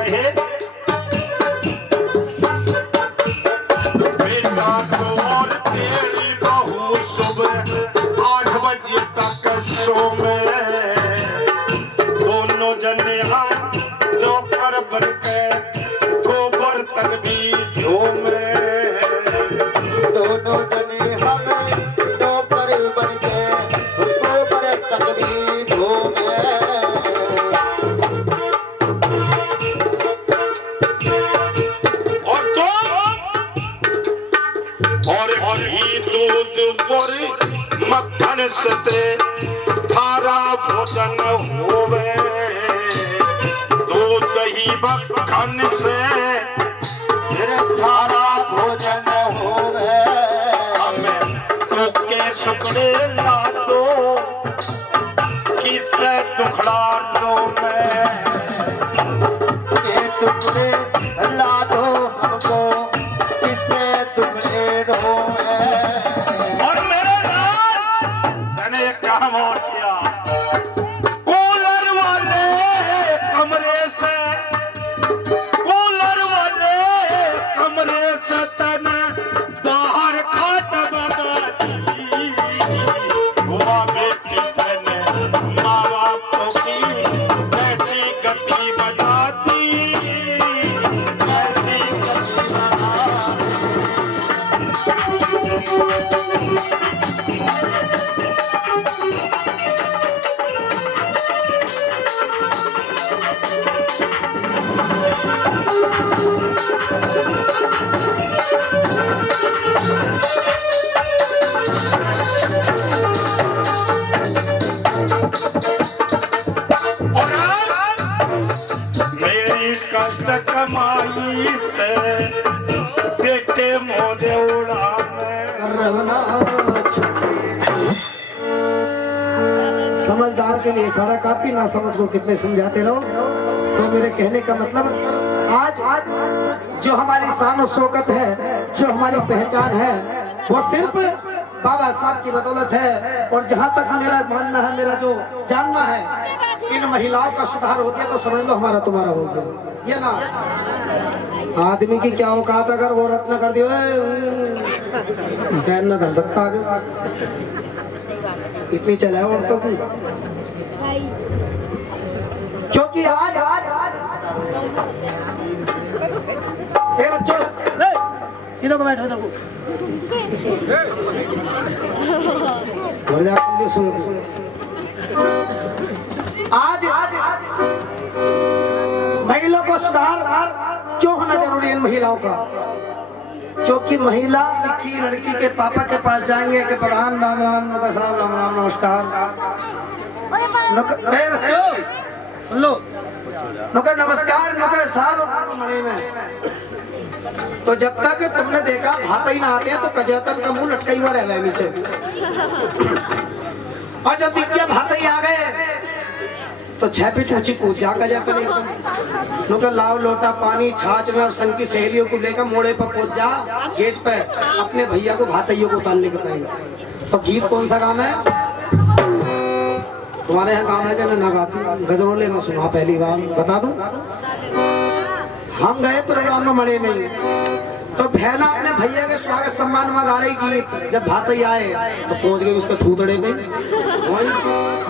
कहे बेटा को और तेरी बहू सुबह 8 बजे तक सो में दोनों जने हम नौकर बन के गोबर तक भी ढो में दोनों जने हमें नौकर बन के गोबर तक भी ढोवे। और तो और घी दूध बोरी मक्खन से थारा भोजन होवे दूध दही मक्खन से थारा भोजन होवे। हमें तो के शुक्रे ला दो किससे दुखड़ा लो मैं ये टुकड़े ला दो हमको किससे टुकड़े रोवे। और मेरे लाल मैंने एक काम और किया कूलर वाले कमरे से तन बाहर खाट बगा दी हुआ बेटी बने माँ बापों की ऐसी गति बजा दी ऐसी गति बजा कष्ट कमाई से बेटे मोरे उड़ाने समझदार के लिए सारा काफी, ना समझ को कितने समझाते रहो। तो मेरे कहने का मतलब आज जो हमारी शान और शौकत है, जो हमारी पहचान है, वो सिर्फ बाबा साहब की बदौलत है। और जहाँ तक मेरा मानना है, मेरा जो जानना है, इन महिलाओं का सुधार हो गया तो समझ लो हमारा तुम्हारा हो गया। ये ना आदमी की क्या औकात, अगर वो रत्न कर दियो पैर न धर सकता आगे, इतनी चला है औरतों की। क्योंकि आज ए बच्चों सीधा को बैठो तो आज महिलाओं को सुधार क्यों होना जरूरी है? महिलाओं का, क्योंकि महिला की लड़की के पापा के पास जाएंगे कि प्रधान राम राम, नौकर साहब राम राम, नमस्कार। बच्चों सुन लो, नौकर नमस्कार, नौकर साहब मड़े में। तो जब तक तुमने देखा भाता ही ना आते हैं तो कजतन का मुंह लटका हुआ रह नीचे। और जब दिख गया भाता ही आ गए तो 6 फीट ऊंची कूद जाकर जाता नहीं। नौकर लाओ लोटा पानी छाछ में और संग की सहेलियों को लेकर मोड़े पर पहुंच जा, गेट पे अपने भैया को भातैयों को उतारने को कहेंगे। तो गीत कौन सा गाना है तुम्हारे यहाँ? गाना है जन ना गाती गजरोले में सुना पहली बार, बता दूं। हम गए प्रोग्राम में मड़े में, तो बहना अपने भैया के स्वागत सम्मान में गा रही गीत। जब भातई आए तो पहुंच गए उसके थूतड़े में।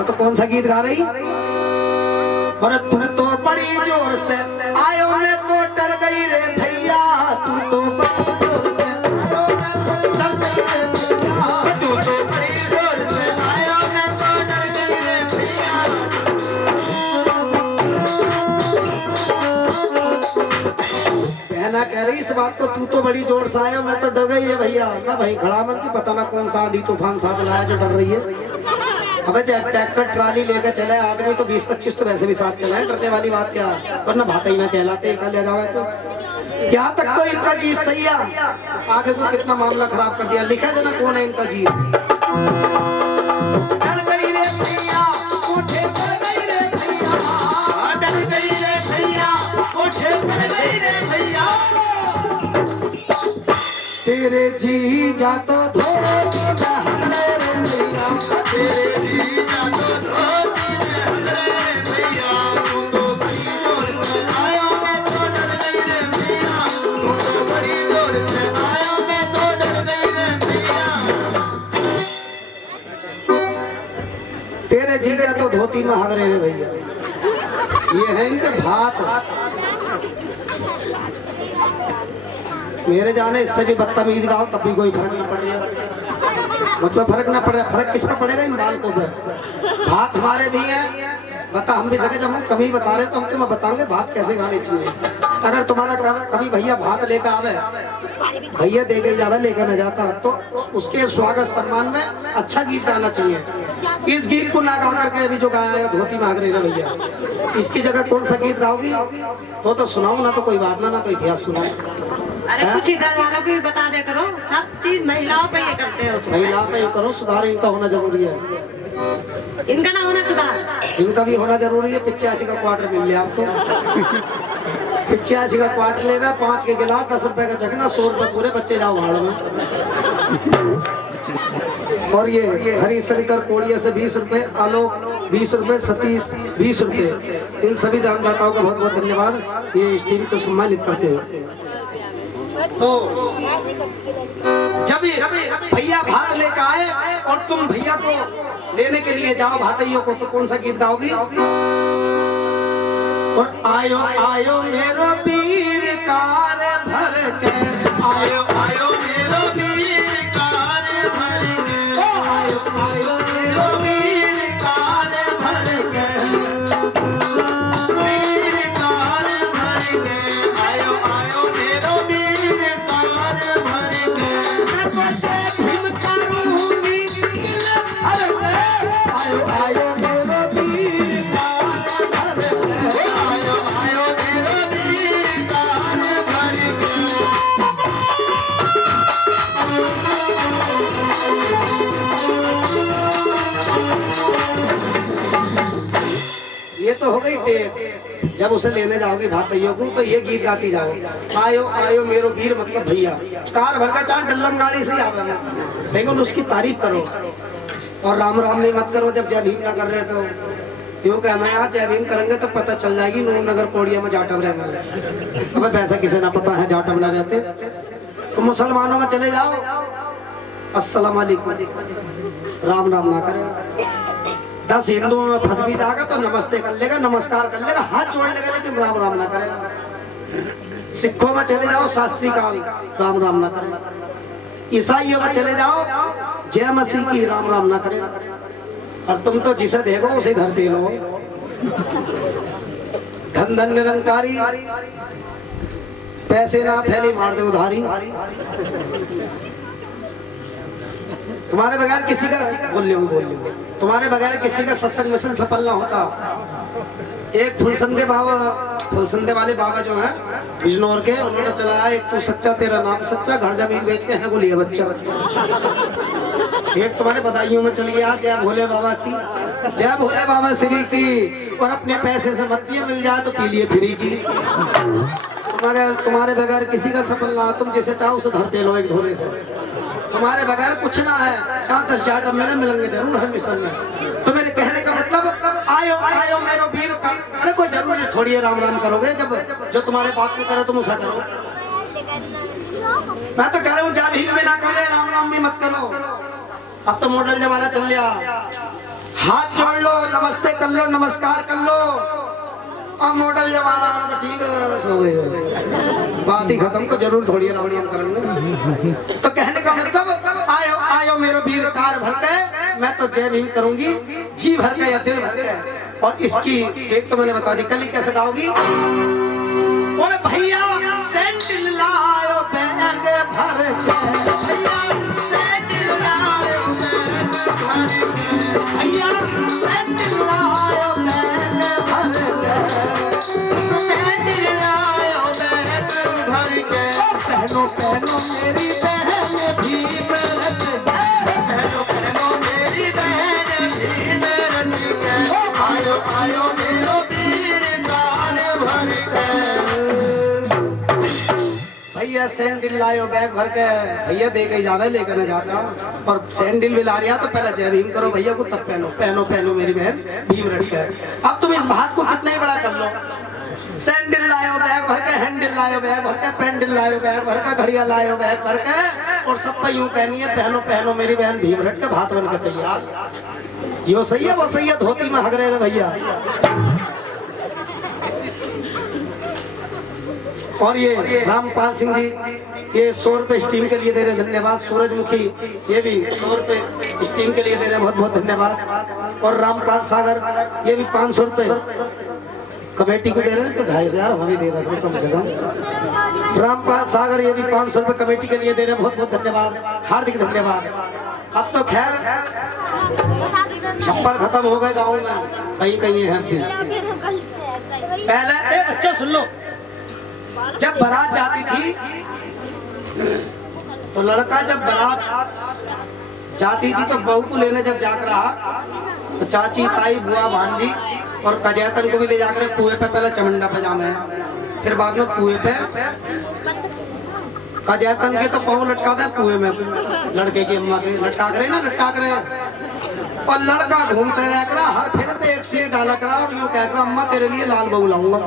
तो कौन सा गीत गा रही? और तू तो बड़ी जोर से आयो, मैं तो डर गई रे भैया, तू तो बड़ी जोर से आयो, मैं तो डर गई रे भैया, तू तो बड़ी जोर से आयो, मैं तो डर गई रे भैया। बहना कह रही इस बात को, तू तो बड़ी जोर से आयो, मैं तो डर गई रे भैया। ना भाई खड़ा मन की पता ना कौन सा आंधी तूफान साथ लाया जो डर रही है। अबे ट्रैक्टर ट्राली लेकर चले आदमी तो 20-25 तो वैसे भी साथ चला है, डरने वाली बात क्या है? वरना भाता ही ना कहलाते कल ले जावे तो। यहाँ तक तो इनका गीत सही है, आगे को कितना मामला खराब कर दिया। लिखा जना कौन है इनका गीत? डर गई रे भैया, कोठे चढ़ गई रे भैया, डर गई रे भैया, कोठे चढ़ गई रे भैया। तेरे जी जा तो धोती में हल्ले रे भैया, तेरे जी जा तो धोती में हल्ले रे भैया, तू तो बड़ी जोर से आया, मैं में हग रहे हैं भैया। ये है इनके भात। मेरे जाने इससे भी बदतमीज गाओ तब भी कोई फर्क ना पड़ रहा। मतलब फर्क ना पड़ रहा, फर्क किस पर पड़ेगा? इन बाल को पे। भात हमारे भी है, बता हम भी सके। जब हम कमी बता रहे तो हम तुम्हें बताएंगे भात कैसे खाने चाहिए। अगर तुम्हारा कभी भैया भात लेकर आवे, भैया दे के जावे लेकर न जाता, तो उसके स्वागत सम्मान में अच्छा गीत गाना चाहिए। इस गीत को ना गा करके अभी जो गाया है धोती मांग रही है भैया, इसकी जगह कौन सा गीत गाओगी? तो सुनाओ ना, तो कोई बात ना तो इतिहास सुनाओ। अरे कुछ इधर वालों को भी बता दे करो, सब चीज महिलाओं पे ये करते हो। महिलाओं पे करो सुधार, इनका होना जरूरी है। इनका ना होना सुधार, इनका भी होना जरूरी है। 85 का क्वार्टर मिल लिया आपको। 85 का क्वार्टर ले गए, 5 के गिलास, 10 रुपए का चखना, 100 रुपए पूरे, बच्चे जाओ भाड़ में। और ये हरिशंकर कोड़िया से 20 रुपए, आलोक 20 रुपए, सतीश 20 रुपए। इन सभी दानदाताओं का बहुत बहुत धन्यवाद। ये इस टीम को सम्मानित करते हैं। तो जब भैया भात लेकर आए और तुम भैया को लेने के लिए जाओ भातैयों को, तो कौन सा गीत गाओगी? और आयो आयो मेरो वीर कार भर के, आयो आयो मेरो वीर कार भर के, ओ आयो आयो मेरो वीर कार भर के, वीर कार भर के, आयो आयो मेरो वीर कार भर के, मैं तुझे भीम करूंगी दिल भर के, आयो आयो मेरो वीर कार भर के, आयो आयो मेरो वीर कार भर के। ये तो हो गई टेप। जब उसे लेने जाओगे भातैयों को तो ये गीत गाती जाओ, आयो आयो मेरो वीर, मतलब भैया कार भर का चांद डल्लम गाड़ी से आवे, लेकिन उसकी तारीफ करो और राम राम नहीं मत करो। जब जय भीम ना कर रहे तो यूँ कहना यार जय भीम करेंगे तो पता चल जाएगी नगर कोड़िया में जाटव रहना। अब वैसा किसी ना पता है जाटव ना रहते तो मुसलमानों में चले जाओ, अस्सलाम वालेकुम राम राम ना करेगा। 10 हिंदुओं में फंस भी जाएगा तो नमस्ते कर लेगा, नमस्कार कर लेगा, हाथ जोड़ लेगा, लेकिन राम राम ना करेगा। सिखों में चले जाओ शास्त्री काल, राम राम ना करेगा। ईसाइयों में चले जाओ जय मसीह की, राम राम ना करेगा। और तुम तो जिसे देखो उसे घर पे लो। धन धन निरंकारी, पैसे ना थैली मार दे उधारी। तुम्हारे बगैर किसी का बोल लो तुम्हारे बगैर किसी का सत्संग मिशन सफल ना होता। एक फुलसंदे वाले बाबा जो है बिजनौर के, उन्होंने चलाया एक तू सच्चा तेरा नाम सच्चा, घर जमीन बेच के है बोलिए बच्चा। एक तुम्हारे बदायूं में चली आ जय भोले बाबा की, जय भोले बाबा श्री की, और अपने पैसे से मत पिए, मिल जाए तो पी लिए फ्री की। तुम्हारे बगैर किसी का सफल ना, तुम जिसे चाहो उसे घर पे लो एक धोने से। तुम्हारे बगैर कुछ ना है, 4-10 जाट मिलेंगे जरूर है मिशन में। तो मेरे कहने का मतलब आयो आयो मेरो वीर का, अरे कोई जरूरी थोड़ी है राम राम करोगे, जब जो तुम्हारे बाप को करे तुम उसे करो। मैं तो कह रहा हूँ जय भीम में ना करे, राम राम में मत करो। अब तो मॉडल जमाना चल गया, हाथ जोड़ लो, नमस्ते कर लो, नमस्कार कर लो। अब मॉडल जमाना ठीक है, बात ही खत्म, को जरूर थोड़ी राम राम करेंगे। तो कहने का मतलब आयो आयो मेरो वीर कार भर के, मैं तो जय भीम करूंगी जी भर के या दिल भर के। और इसकी एक तो मैंने बता दी, कली कैसे गाओगी? और भैया सैंडल लायो बैग भर के, भैया सैंडल लायो बैग भर के, भैया सैंडल लायो बैग भर के, सैंडल लायो बैग भर के। पहनो पहनो मेरी बहन भी मेरठ के, पहनो पहनो मेरी बहन भी मेरठ के, आयो आयो मेरो वीर कार भर के। भैया सैंडल लायो बैग भर के, भैया दे के जावे लेकर न जाता। और सैंडल भी ला रहा तो पहले जय भीम करो भैया को, तब पहनो पहनो पहनो मेरी बहन भीम रट के। अब तुम इस बात को कितना ही बड़ा कर लो, सैंडल लायो बैग भर के, हैंडल लायो बैग भर के, पेंडल लायो बैग भर के, घड़िया लायो बैग भर के, और सब पे यूं कहनी है पहनो पहनो मेरी बहन भीम रट के, भात बन के तैयार। यो सही है वो सही है, धोती में हग रहे हैं भैया। और ये रामपाल सिंह जी ये 100 रुपए स्टीम के लिए दे रहे हैं, धन्यवाद। सूरजमुखी ये भी 100 रुपए स्टीम के लिए दे रहे हैं, बहुत बहुत धन्यवाद। और रामपाल सागर ये भी 500 रुपए कमेटी को दे रहे हैं, तो 2500 हम भी दे देंगे कम से कम। रामपाल सागर ये भी 500 रुपए कमेटी के लिए दे रहे हैं, बहुत बहुत धन्यवाद, हार्दिक धन्यवाद। अब तो खैर छप्पर खत्म हो गए गाँव में, कहीं कहीं है। पहले बच्चों सुन लो, जब बारात जाती थी तो लड़का जब बारात जाती थी तो बहू को लेने जब जाकर रहा तो चाची ताई बुआ भांजी और कजैतन को भी ले जाकर कुएं पे पहले चमंडा पे जामे, फिर बाद में कुएं पे कजैतन के तो पाँव लटका दे कुएं में, लड़के की अम्मा के लटका करे ना, लटका करे। और लड़का घूमते रह कर हर फिर पे एक से डाला करा और यूं कह कर अम्मा तेरे लिए लाल बहू लाऊंगा।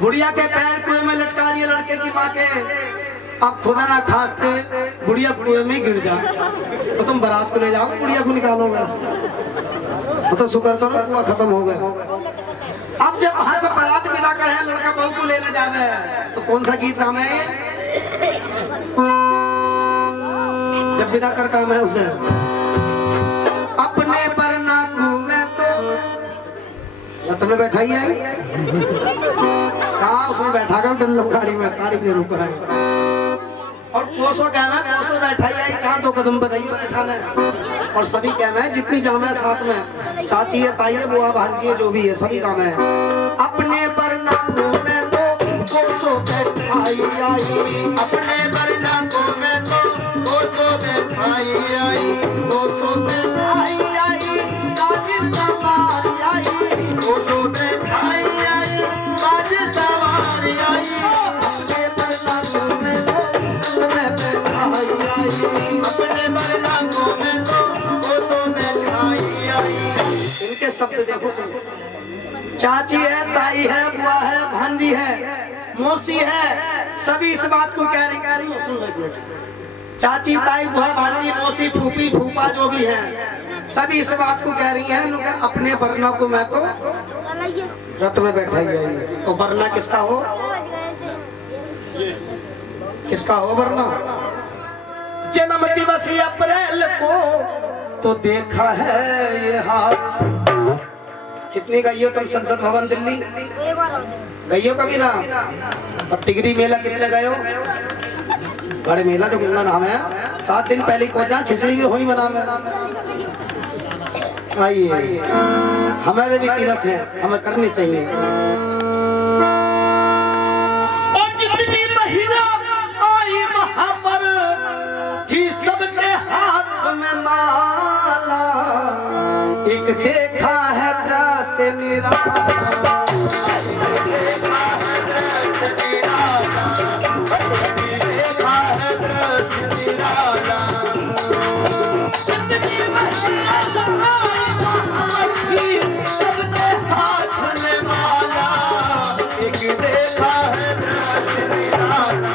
बुढ़िया के पैर कुएं में लटका दिए लड़के की माँ के, अब खुदा ना खास्ते बुढ़िया कुएं में गिर जा तो तुम बारात को ले जाओगे, बुढ़िया को निकालोगे, तो शुक्र करो कुआ खत्म हो गया। अब जब वहां से बारात मिला कर है लड़का बहू को लेने जावे तो कौन सा गीत काम है ये? जब विदा कर काम है उसे अपने बरना घूमे तो रथ में बैठा ही है, उसमें बैठा कर डल्लम गाड़ी में तारीख के ऊपर है। और कोसो कहना है, कोसो बैठा ही है, चार 2 कदम पे गई बैठा है। और सभी कहना है जितनी जामे साथ में, चाची है ताई है बुआ भांजी है जो भी है सभी काम है। अपने बरना घूमे तो कोसो बैठाई आई, अपने बरना घूमे तो कोसो बैठाई आई, कोसो बैठाई आई ताजी सवारी आई, कोसो बैठाई आई ताजी सवारी आई। अपने बरना घूमे तो मैं बैठाई आई, अपने बरना घूमे तो कोसो बैठाई आई। इनके शब्द देखो तुम, चाची है ताई है बुआ है भांजी है मौसी है, सभी इस बात को कह रही हो, सुन लो। चाची ताई बुआ भांजी मौसी फूफी फूफा जो भी है सभी इस बात को कह रही हैं अपने बरना को मैं तो रथ में बैठा ही आई। तो बरना किसका हो, किसका हो बरना? जन्म दिवस अप्रैल को तो देखा है ये हाल। कितनी गई हो तुम संसद भवन दिल्ली? गई हो कभी ना? अब तिगरी मेला कितने गए हो? बड़े मेला जो गंगा नाम है, 7 दिन पहले पहुंचा, खिचड़ी भी हो ही बना में। आइए हमारे भी तीर्थ है, हमें करनी चाहिए। और जितनी महिला आई वहां पर थी सबके हाथ में माला, एक देखा है से निराला, देखा है से निराला, देखा है से निराला। जितनी महिला आई सबके हाथ में माला, एक देखा है से निराला।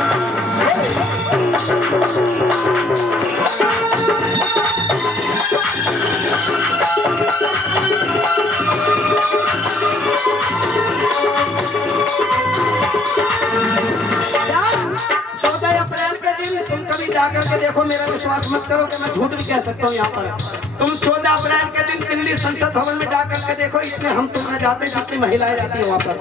जाकर के देखो, मेरा विश्वास मत करो कि मैं झूठ भी कह सकता हूँ। यहाँ पर तुम 14 अप्रैल के दिन दिल्ली संसद भवन में जाकर के देखो, इतने हम तुम जाते जितनी महिलाएं जाती है वहाँ पर,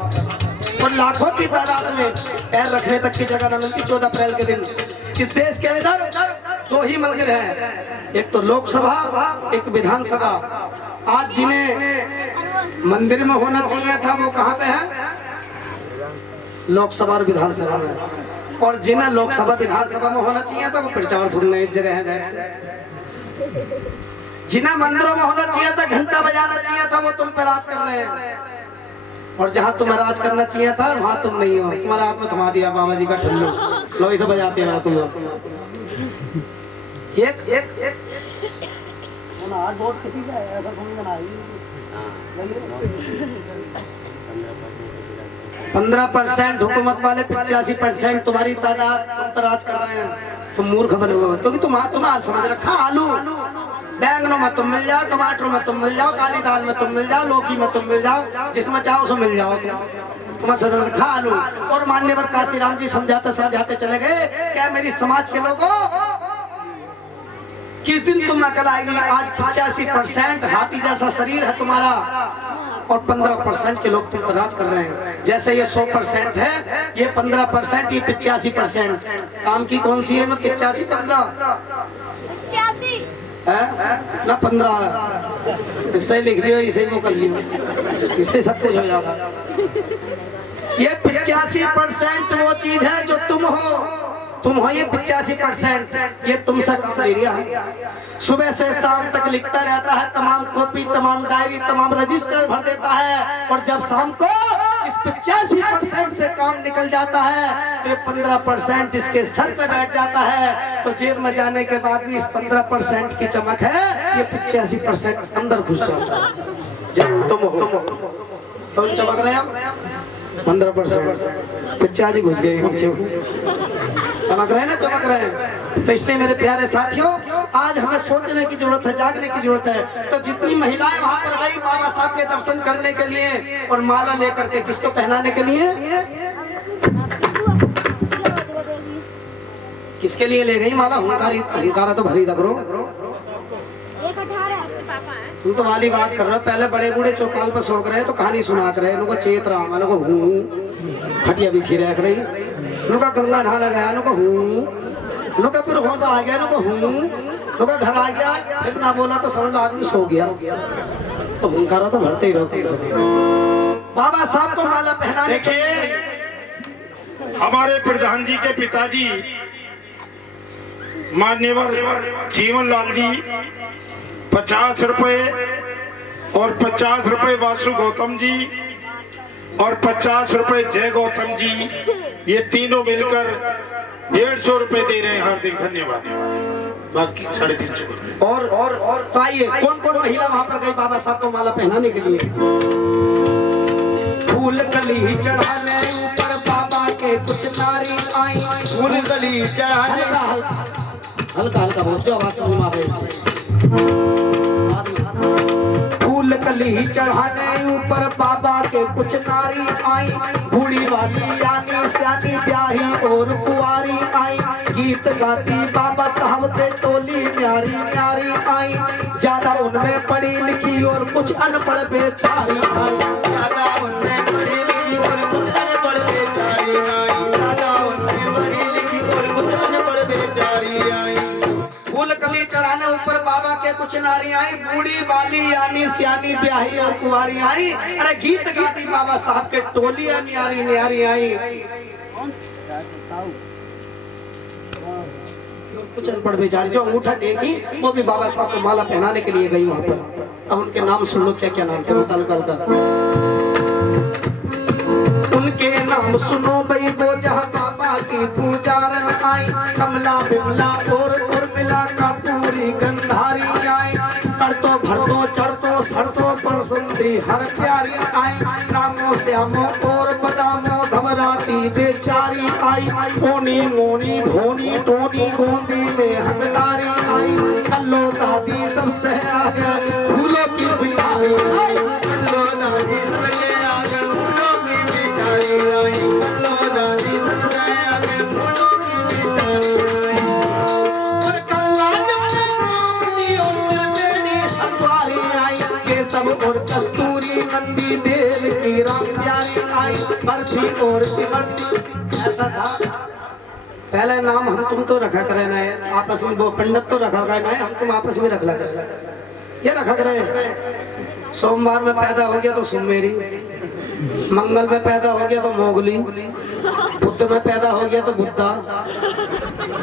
और लाखों की तादाद में पैर रखने तक की जगह न मिलती। 14 अप्रैल के दिन इस देश के अंदर 2 ही मंदिर है, एक तो लोकसभा एक विधानसभा। आज जिन्हें मंदिर में होना चाहिए था वो कहाँ पे है? लोकसभा और विधानसभा में। और जिन्हें लोकसभा विधानसभा में होना चाहिए था वो प्रचार सुनने एक जगह है बैठ के। जिन्हें मंदिरों में होना चाहिए था, घंटा बजाना चाहिए था, वो तुम पर राज कर रहे हैं। और जहां तुम्हें राज करना चाहिए था वहां तुम नहीं हो, तुम्हारे हाथ में थमा दिया बाबा जी का ठल्लू, लो इसे बजाते रहो तुम लोग। एक किसी का ऐसा समझना 15% हुकूमत वाले 85% तुम्हारी तादाद तुम पर राज कर रहे हैं। तुम मूर्ख बने हुए हो क्योंकि तुम आज समझ रखा आलू बैंगनों में तुम मिल जाओ, टमाटर में तुम मिल जाओ, काली दाल में तुम मिल जाओ, लौकी में तुम मिल जाओ, जिसमें चाहो उसमें मिल जाओ तुम सब खा लो। और मान्यवर काशीराम जी समझाते समझाते चले गए, क्या मेरी समाज के लोगों, किस दिन तुम अकल आएगी? आज 85% हाथी जैसा शरीर है तुम्हारा और 15% के लोग तुम पर राज कर रहे हैं। जैसे ये 100% है, ये 15%, ये 85%। काम की कौन सी है ना? 85 15 है ना? 15 इससे लिख लियो, इसे वो कर लियो, इससे सब कुछ हो जाता। ये 85% वो चीज है जो तुम हो ये 85%, ये तुमसे काम ले रहा है। सुबह से शाम तक लिखता रहता है, तमाम कॉपी, तमाम डायरी, तमाम रजिस्टर भर देता है, और जब शाम को इस 85% से काम निकल जाता है तो ये 15% इसके सर पे बैठ जाता है। तो जेब में जाने के बाद भी इस 15% की चमक है, ये 85% अंदर घुस जाता है। जब तुम हो तो चमक रहे हैं 15%, 85 घुस गए नीचे। चमक रहे हैं ना, चमक रहे हैं। तो इसलिए मेरे प्यारे साथियों, आज हमें सोचने की जरूरत है, जागने की जरूरत है। तो जितनी महिलाएं वहां पर गई बाबा साहब के दर्शन करने के लिए और माला लेकर के, किसको पहनाने के लिए, किसके लिए ले गई माला? हुंकारा तो भरी दगरो, तुम तो वाली बात कर रहे हो। पहले बड़े बूढ़े चौपाल पर सोच रहे तो कहानी सुना कर रहे, उनको चेत रहा, मैंने को हूँ खटिया बिछी रख रही, उनका गंगा नहा लगाया, उनको हूँ, उनका फिर होश आ गया, उनको हूँ, उनका घर आ गया, फिर ना बोला तो समझ लो आदमी सो गया। तो हुंकारा तो भरते ही रहो। बाबा साहब को माला पहना। देखिए, हमारे प्रधान जी के पिताजी मान्यवर जीवनलाल जी 50 रुपए और 50 रुपए वासु गौतम जी और 50 रुपए जय गौतम जी, ये तीनों मिलकर 150 रुपए दे रहे हैं। हार्दिक धन्यवाद। बाकी 350 और तो आइए, कौन कौन महिला वहां पर गई बाबा साहब को माला पहनाने के लिए? फूल कली चढ़ाने ऊपर बाबा के कुछ नारी आई, फूल कली चढ़ाने, हल्का हल्का बोल जो आवाज समझ में आवे। फूल कली चढ़ाने ऊपर बाबा के कुछ नारी आई, बूढ़ी वाली यानी सियानी ब्याही और कुंवारी आई, गीत गाती बाबा साहब के टोली न्यारी न्यारी आई, ज्यादा उनमें पढ़ी लिखी और कुछ अनपढ़ बेचारी आई, ज्यादा उनमें पढ़ी लिखी और कुछ अनपढ़ बेचारी आई, ज्यादा उनमें पढ़ी लिखी और कुछ अनपढ़ बेचारी आई। फूल कली चढ़ाने ऊपर बाबा के कुछ नारी आई, बूढ़ी बाली यानी सियानी ब्याही और कुंवारी आई, अरे गीत गाती बाबा साहब के टोली न्यारी न्यारी आई। कुछ अनपढ़ बेचारी जो अंगूठा टेकी, वो भी बाबा साहब को माला पहनाने के लिए गई वहां पर। अब उनके नाम सुन लो, क्या क्या नाम थे मुतालका का। उनके नाम सुनो भाई, वो जहाँ बाबा की पूजारन आई, कमला बिमला और उर्मिला का पूरी गंधारी आई, करतो भरतो चढ़तो सड़तो परसंदी हर प्यारी आई, नामो श्यामो और बदामो घबराती बेचारी आई, ओनी मोनी धोनी टोनी गोंदी में हकदारी आई, कल्लो दादी सबसे आगे फूलों की बिटारी आई, कल्लो दादी सबसे आगे फूलों की बिटारी आई, कल्लो दादी सबसे आगे फूलों की बिटारी आई, और कल्ला जमुनी और त्रिवेणी हरद्वारी आई, केशव और कस्तूरी नंदी देव की राम प्यारी आई, बर्फी और तिमरती। ऐसा था पहले नाम हम तुम तो रखा करे ना, आपस में वो पंडित तो रखा करे ना, हम तुम आपस में रखला करे, ये रखा करे। सोमवार में पैदा हो गया तो सुमेरी, मंगल में पैदा हो गया तो मोगली, बुद्ध में पैदा हो गया तो बुद्धा,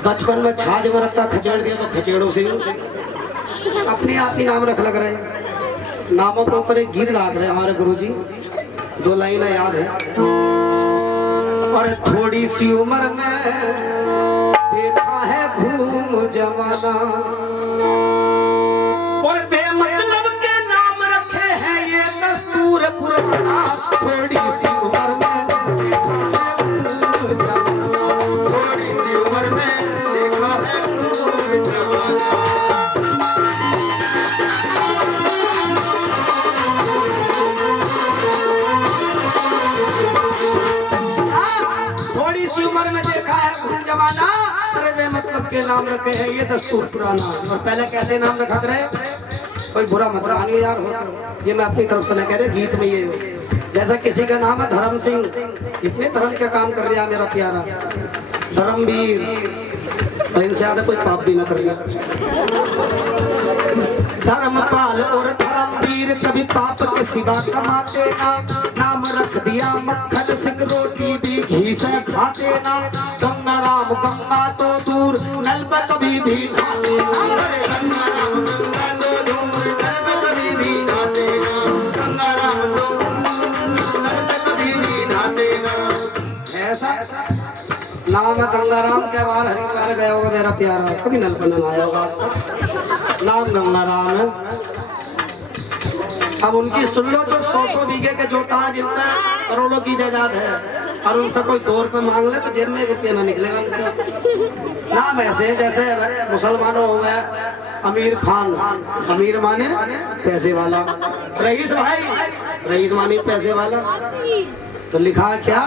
बचपन में छाछ में रखता खचेड़ दिया तो खचेड़ो सिंह, अपने आप ही नाम रख लग रहे। नामों के ऊपर एक गीत गा रहे हमारे गुरुजी, 2 लाइनें याद है। और थोड़ी सी उम्र में देखा है घूम जमाना, और बेमतलब के नाम रखे हैं ये दस्तूर पुराना, थोड़ी सी उम्र में देखा है घूम जमाना, थोड़ी सी उम्र में देखा है घूम जमाना। थोड़ी सी उम्र में देखा है खून जमाना, अरे वे मतलब के नाम रखे हैं ये दस्तूर पुराना। और पहले कैसे नाम रखा करे, कोई बुरा मत मानिए यार, हो ये मैं अपनी तरफ से न कह रहे, गीत में ये हो। जैसा किसी का नाम है धर्म सिंह, कितने धर्म का काम कर रहा है मेरा प्यारा धर्मवीर, इनसे ज्यादा कोई पाप भी न कर लिया। धर्मपाल और धर्मवीर कभी पाप के सिवा कमाते ना, नाम रख दिया मक्खन सिंह रोटी भी घी से खाते ना। गंगा राम गंगा तो दूर नल पर कभी भी नहाते ना, गंगा राम गंगा तो दूर नल पर कभी भी नहाते ना, गंगा राम तो नल पर कभी भी नहाते ना। ऐसा नाम है गंगा राम के बाहर हरिद्वार गया होगा मेरा प्यारा, कभी नल पर नहाया होगा, नाम गंगा राम है। अब उनकी सुन लो, जो 100 बीघे के जोता है जिनमें करोड़ों की जायदाद है, और उनसे कोई 2 रुपए मांग ले तो जेब में 1 रुपया ना निकलेगा उनका। नाम ऐसे जैसे मुसलमानों हो गए अमीर खान, अमीर माने पैसे वाला, रईस भाई रईस माने पैसे वाला, तो लिखा क्या,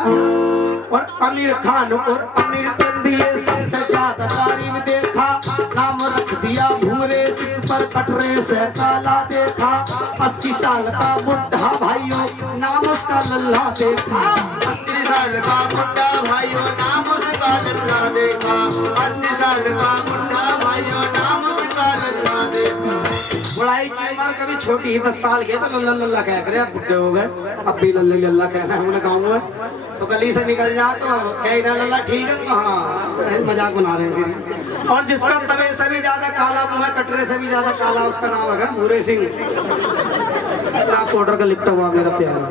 और अमीर खान और अमीर चंद ये सबसे ज्यादा तारीफ देखा। नाम रख दिया भूरे सिंह पर कटरे से काला देखा। 80 साल का बुढ़ा भाइयों नाम उसका लल्ला देखा। 80 साल का बुढ़ा भाइयों नाम उसका लल्ला देखा। 80 साल का बुढ़ा भाइयों नाम उसका लल्ला देखा। बुढ़ाई की उम्र कभी छोटी 10 साल के तो लल्ला लल्ला कह करे, अब बुढ़े हो गए अब भी लल्ला लल्ला कहना है हमने गाँव में, तो गली से निकल जा तो कह लल्ला ठीक है, हाँ मजाक बना रहे हैं फिर। और जिसका तवे से भी ज्यादा काला मुंह है, कटरे से भी ज्यादा काला, उसका नाम है भूरे सिंह। आप ऑर्डर का लिपटा हुआ मेरा प्यारा।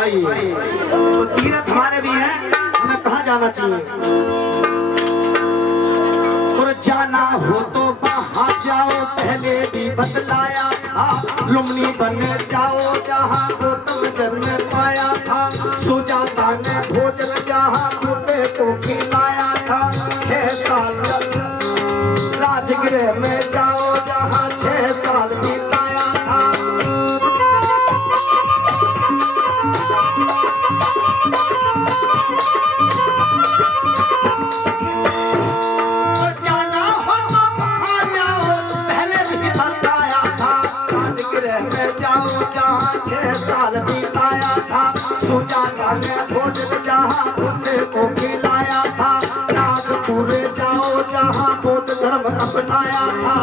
आइए तो तीरथ हमारे भी है, हमें कहाँ जाना चाहिए, और जाना हो तो बाहर जाओ, पहले भी बतलाया था। लुम्नी बन जाओ जहाँ गौतम जन्म पाया था। सुजाता ने भोजन जहाँ कुत्ते को खिलाया था। 6 साल राजगृह में जाओ जहाँ 6 साल बिताया था। जहाँ 6 साल बिताया था। सुजाता ने भोजन जहाँ कुत्ते को खिलाया था। नागपुर जाओ जहाँ बौद्ध धर्म अपनाया था।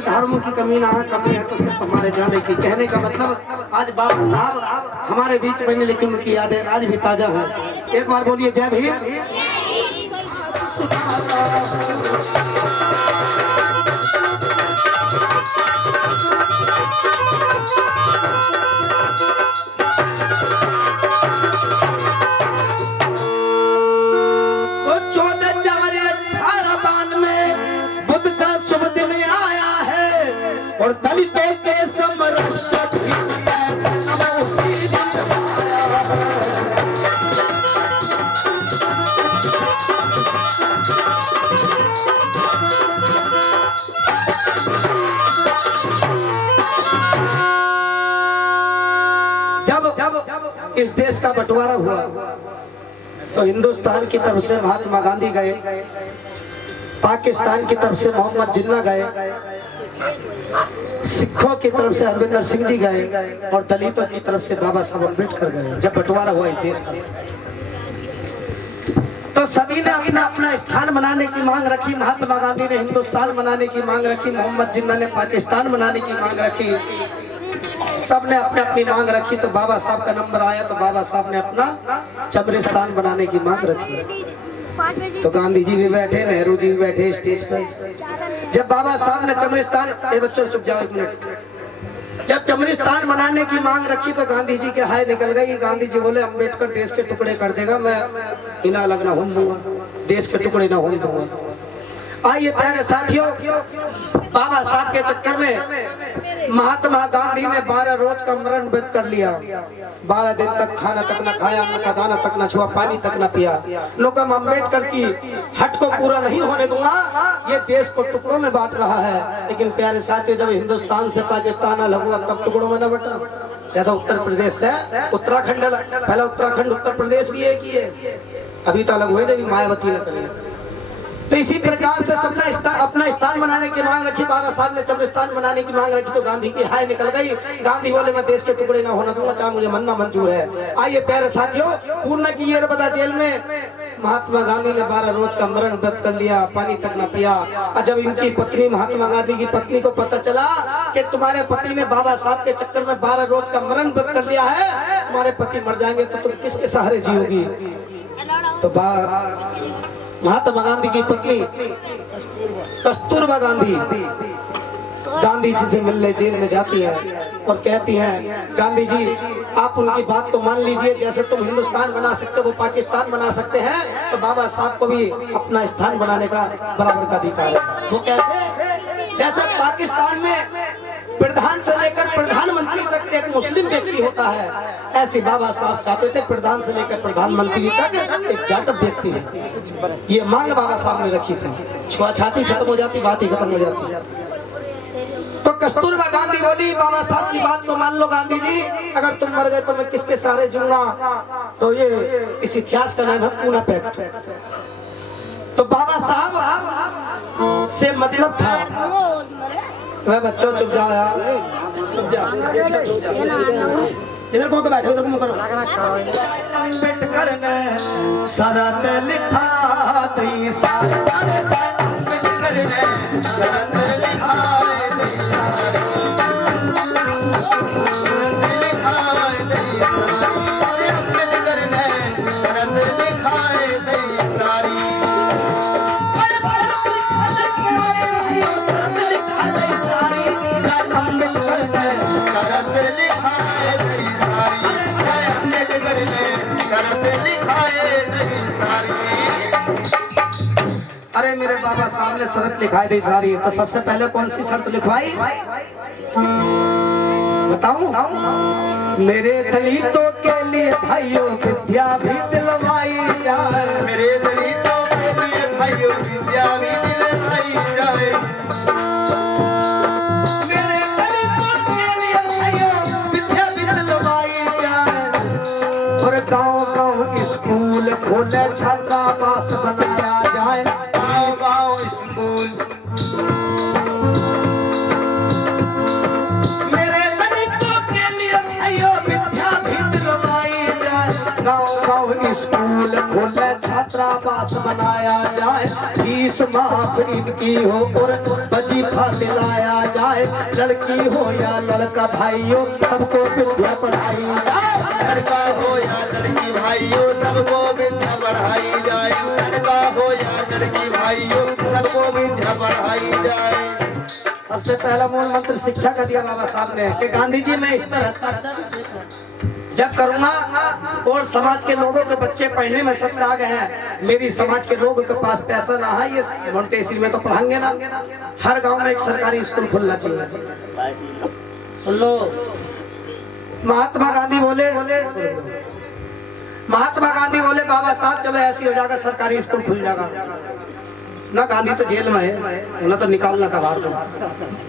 धर्म की कमी ना कमी है तो सिर्फ हमारे जाने की। कहने का मतलब आज बाबा साहब हमारे बीच में, लेकिन उनकी यादें आज भी ताजा है। एक बार बोलिए जय भीम। तो 14/4/18 में बुद्ध का शुभ दिन आया है, और दलितों के समरस जब इस देश का बंटवारा हुआ तो हिंदुस्तान की तरफ से महात्मा गांधी गए, पाकिस्तान की तरफ से मोहम्मद जिन्ना गए, सिखों की तरफ से हरविंदर सिंह जी गए, और दलितों की तरफ से बाबा साहब अम्बेडकर गए। जब बंटवारा हुआ इस देश का तो सभी ने अपना अपना स्थान बनाने की मांग रखी। महात्मा गांधी ने हिंदुस्तान बनाने की मांग रखी, मोहम्मद जिन्ना ने पाकिस्तान बनाने की मांग रखी। सबने अपने अपनी मांग रखी। तो बाबा साहब का नंबर आया तो बाबा साहब ने अपना चबरिस्तान बनाने की मांग रखी। तो गांधी जी भी बैठे, नेहरू जी भी बैठे स्टेज पर। जब बाबा साहब ने चबरिस्तान, ए बच्चों चुप जाओ 1 मिनट, जब चबरिस्तान बनाने की मांग रखी तो गांधी जी के हाय निकल गई। गांधी जी बोले अम्बेडकर देश के टुकड़े कर देगा, मैं इना लगना होम दूंगा, देश के टुकड़े ना होम दूंगा। आइए प्यारे साथियों, बाबा साहब के चक्कर में महात्मा गांधी ने 12 रोज का मरण व्रत कर लिया। 12 दिन तक खाना तक न खाया, अन्न का दाना तक न छुआ, पानी तक न पिया। लोकम अम्बेडकर की हट को पूरा नहीं होने दूंगा, ये देश को टुकड़ों में बांट रहा है। लेकिन प्यारे साथियों, जब हिंदुस्तान से पाकिस्तान अलग हुआ तब टुकड़ों में न बटा। जैसा उत्तर प्रदेश से उत्तराखंड, पहले उत्तराखंड उत्तर प्रदेश भी एक ही है, अभी तो अलग हुए जब मायावती न करे। तो इसी प्रकार से सबने अपना स्थान बनाने की मांग रखी। बाबा साहब ने चब्रिस्तान बनाने की मांग रखी तो गांधी की हाय निकल गई। गांधी बोले मैं देश के टुकड़े ना होना दूंगा, चाहे मुझे मरना मंजूर है। आइए प्यारे साथियों, पूर्ण की येरबदा जेल में महात्मा गांधी ने 12 रोज का मरण व्रत कर लिया, पानी तक न पिया। और जब इनकी पत्नी, महात्मा गांधी की पत्नी को पता चला कि तुम्हारे पति ने बाबा साहब के चक्कर में 12 रोज का मरण व्रत कर लिया है, तुम्हारे पति मर जाएंगे तो तुम किसके सहारे जियोगी। तो महात्मा गांधी की पत्नी कस्तूरबा गांधी गांधी जी से मिलने जेल में जाती है और कहती है, गांधी जी आप उनकी बात को मान लीजिए, जैसे तुम हिंदुस्तान बना सकते हो वो पाकिस्तान बना सकते हैं, तो बाबा साहब को भी अपना स्थान बनाने का बराबर का अधिकार है। वो कैसे? जैसे पाकिस्तान में प्रधान से लेकर प्रधानमंत्री तक एक मुस्लिम व्यक्ति होता है, ऐसे बाबा साहब चाहते थे प्रधान से लेकर प्रधानमंत्री तक एक जाटव व्यक्ति है। ये मांग बाबा साहब ने रखी थी। छुआछाती खत्म हो जाती, बात ही खत्म हो जाती। तो कस्तूरबा गांधी बोली, बाबा साहब की बात को मान लो गांधी जी, अगर तुम मर गए तो मैं किसके सहारे जीऊंगा। तो ये इस इतिहास का नाम है पूना पैक्ट। तो बाबा साहब से मतलब था, वह बच्चों चुप जाओ यार, चुप जाओ, इधर को बैठो, इधर को करो। अम्बेडकर ने शरत लिखा थी, अम्बेडकर ने शरत लिखा अरे मेरे बाबा साहब ने शर्त लिखाई थी सारी। तो सबसे पहले कौन सी शर्त लिखवाई बताऊं? मेरे दलितों के लिए भाइयों विद्या भी दिलवाई जाए, मेरे दलितों के लिए भाइयों विद्या भी दिलवाई जाए, मेरे दलितों के लिए भाइयों विद्या भी दिलवाई जाए। और गाँव-गाँव स्कूल खोले, छात्रावास बनाया जाए, गाँव-गाँव स्कूल। मेरे दलितों के लिए भाइयों विद्या भी दिलवाई जाए, गाँव-गाँव स्कूल खोले, छात्रावास बनाया जाए, फीस माफ इनकी हो और वजीफा दिलाया जाए। लड़की हो या लड़का भाइयों सबको विद्या पढ़ाई जाए, लड़का हो या लड़की भाइयों सबको विद्या पढ़ाई जाए, लड़का हो या लड़की भाइयों सबको विद्या पढ़ाई जाए। सबसे पहला मूल मंत्र शिक्षा का दिया बाबा साहब ने कि गांधी जी मैं इस पर जब करूंगा और समाज के लोगों के बच्चे पढ़ने में सबसे आगे हैं, मेरी समाज के लोगों के पास पैसा ना है, ये मोंटेसरी में तो पढ़ाएंगे ना। हर गांव में एक सरकारी स्कूल खुलना चाहिए। सुन लो, महात्मा गांधी बोले बाबा साहब चलो ऐसी हो जाएगा, सरकारी स्कूल खुल जाएगा ना। गांधी तो जेल में है, उन्हें तो निकालना था बाहर को।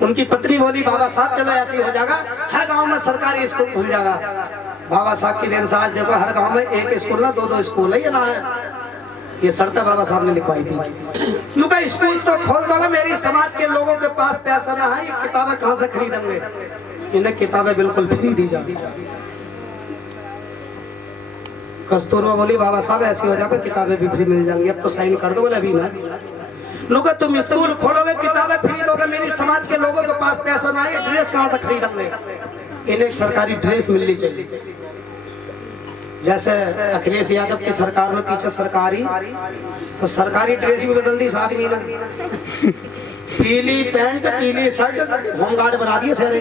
उनकी पत्नी बोली बाबा साहब चलो ऐसी हो जाएगा, हर गांव में सरकारी स्कूल खुल जाएगा। बाबा साहब की देन से आज देखो हर गांव में एक स्कूल ना दो स्कूल है, ये ना है। ये शर्त बाबा साहब ने लिखवाई थी। उनका स्कूल तो खोल दोगे, मेरी समाज के लोगों के पास पैसा ना है, ये किताबें कहाँ से खरीदेंगे। इन्हें किताबें बिल्कुल फ्री दी जाती। कस्तूरबा बोली बाबा साहब ऐसी हो जाएगा, किताबें भी फ्री मिल जाएंगी, अब तो साइन कर दो। बोले अभी ना, लोग तुम स्कूल खोलोगे किताबें फ्री दोगे, मेरी समाज के लोगों के पास पैसा ना है, ड्रेस कहाँ से खरीदेंगे। इन्हें एक सरकारी ड्रेस मिलनी चाहिए। जैसे अखिलेश यादव की सरकार में पीछे सरकारी, तो सरकारी ड्रेस भी बदल दी इस आदमी ने। पीली पैंट पीली शर्ट, होमगार्ड बना दिए शहरी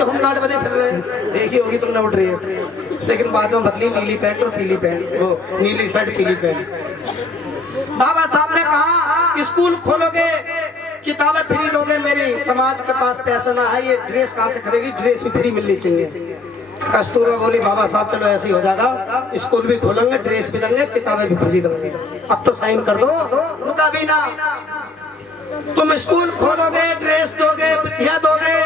होमगार्ड बने फिर रहे। देखी होगी तुमने वो ड्रेस, लेकिन बाद में बदली नीली पैंट और पीली पैंट, वो नीली शर्ट पीली पैंट। बाबा साहब ने कहा स्कूल खोलोगे किताबें फ्री दोगे, मेरे समाज के पास पैसा ना है, ये ड्रेस कहाँ से खरीदेगी, ड्रेस भी फ्री मिलनी चाहिए। कस्तूरबा बोली बाबा साहब चलो ऐसे ही हो जाएगा, स्कूल भी खोलेंगे, ड्रेस भी देंगे, किताबें भी फ्री देंगे, अब तो साइन कर दो। रुका भी ना, तुम स्कूल खोलोगे, ड्रेस दोगे, विद्या दोगे,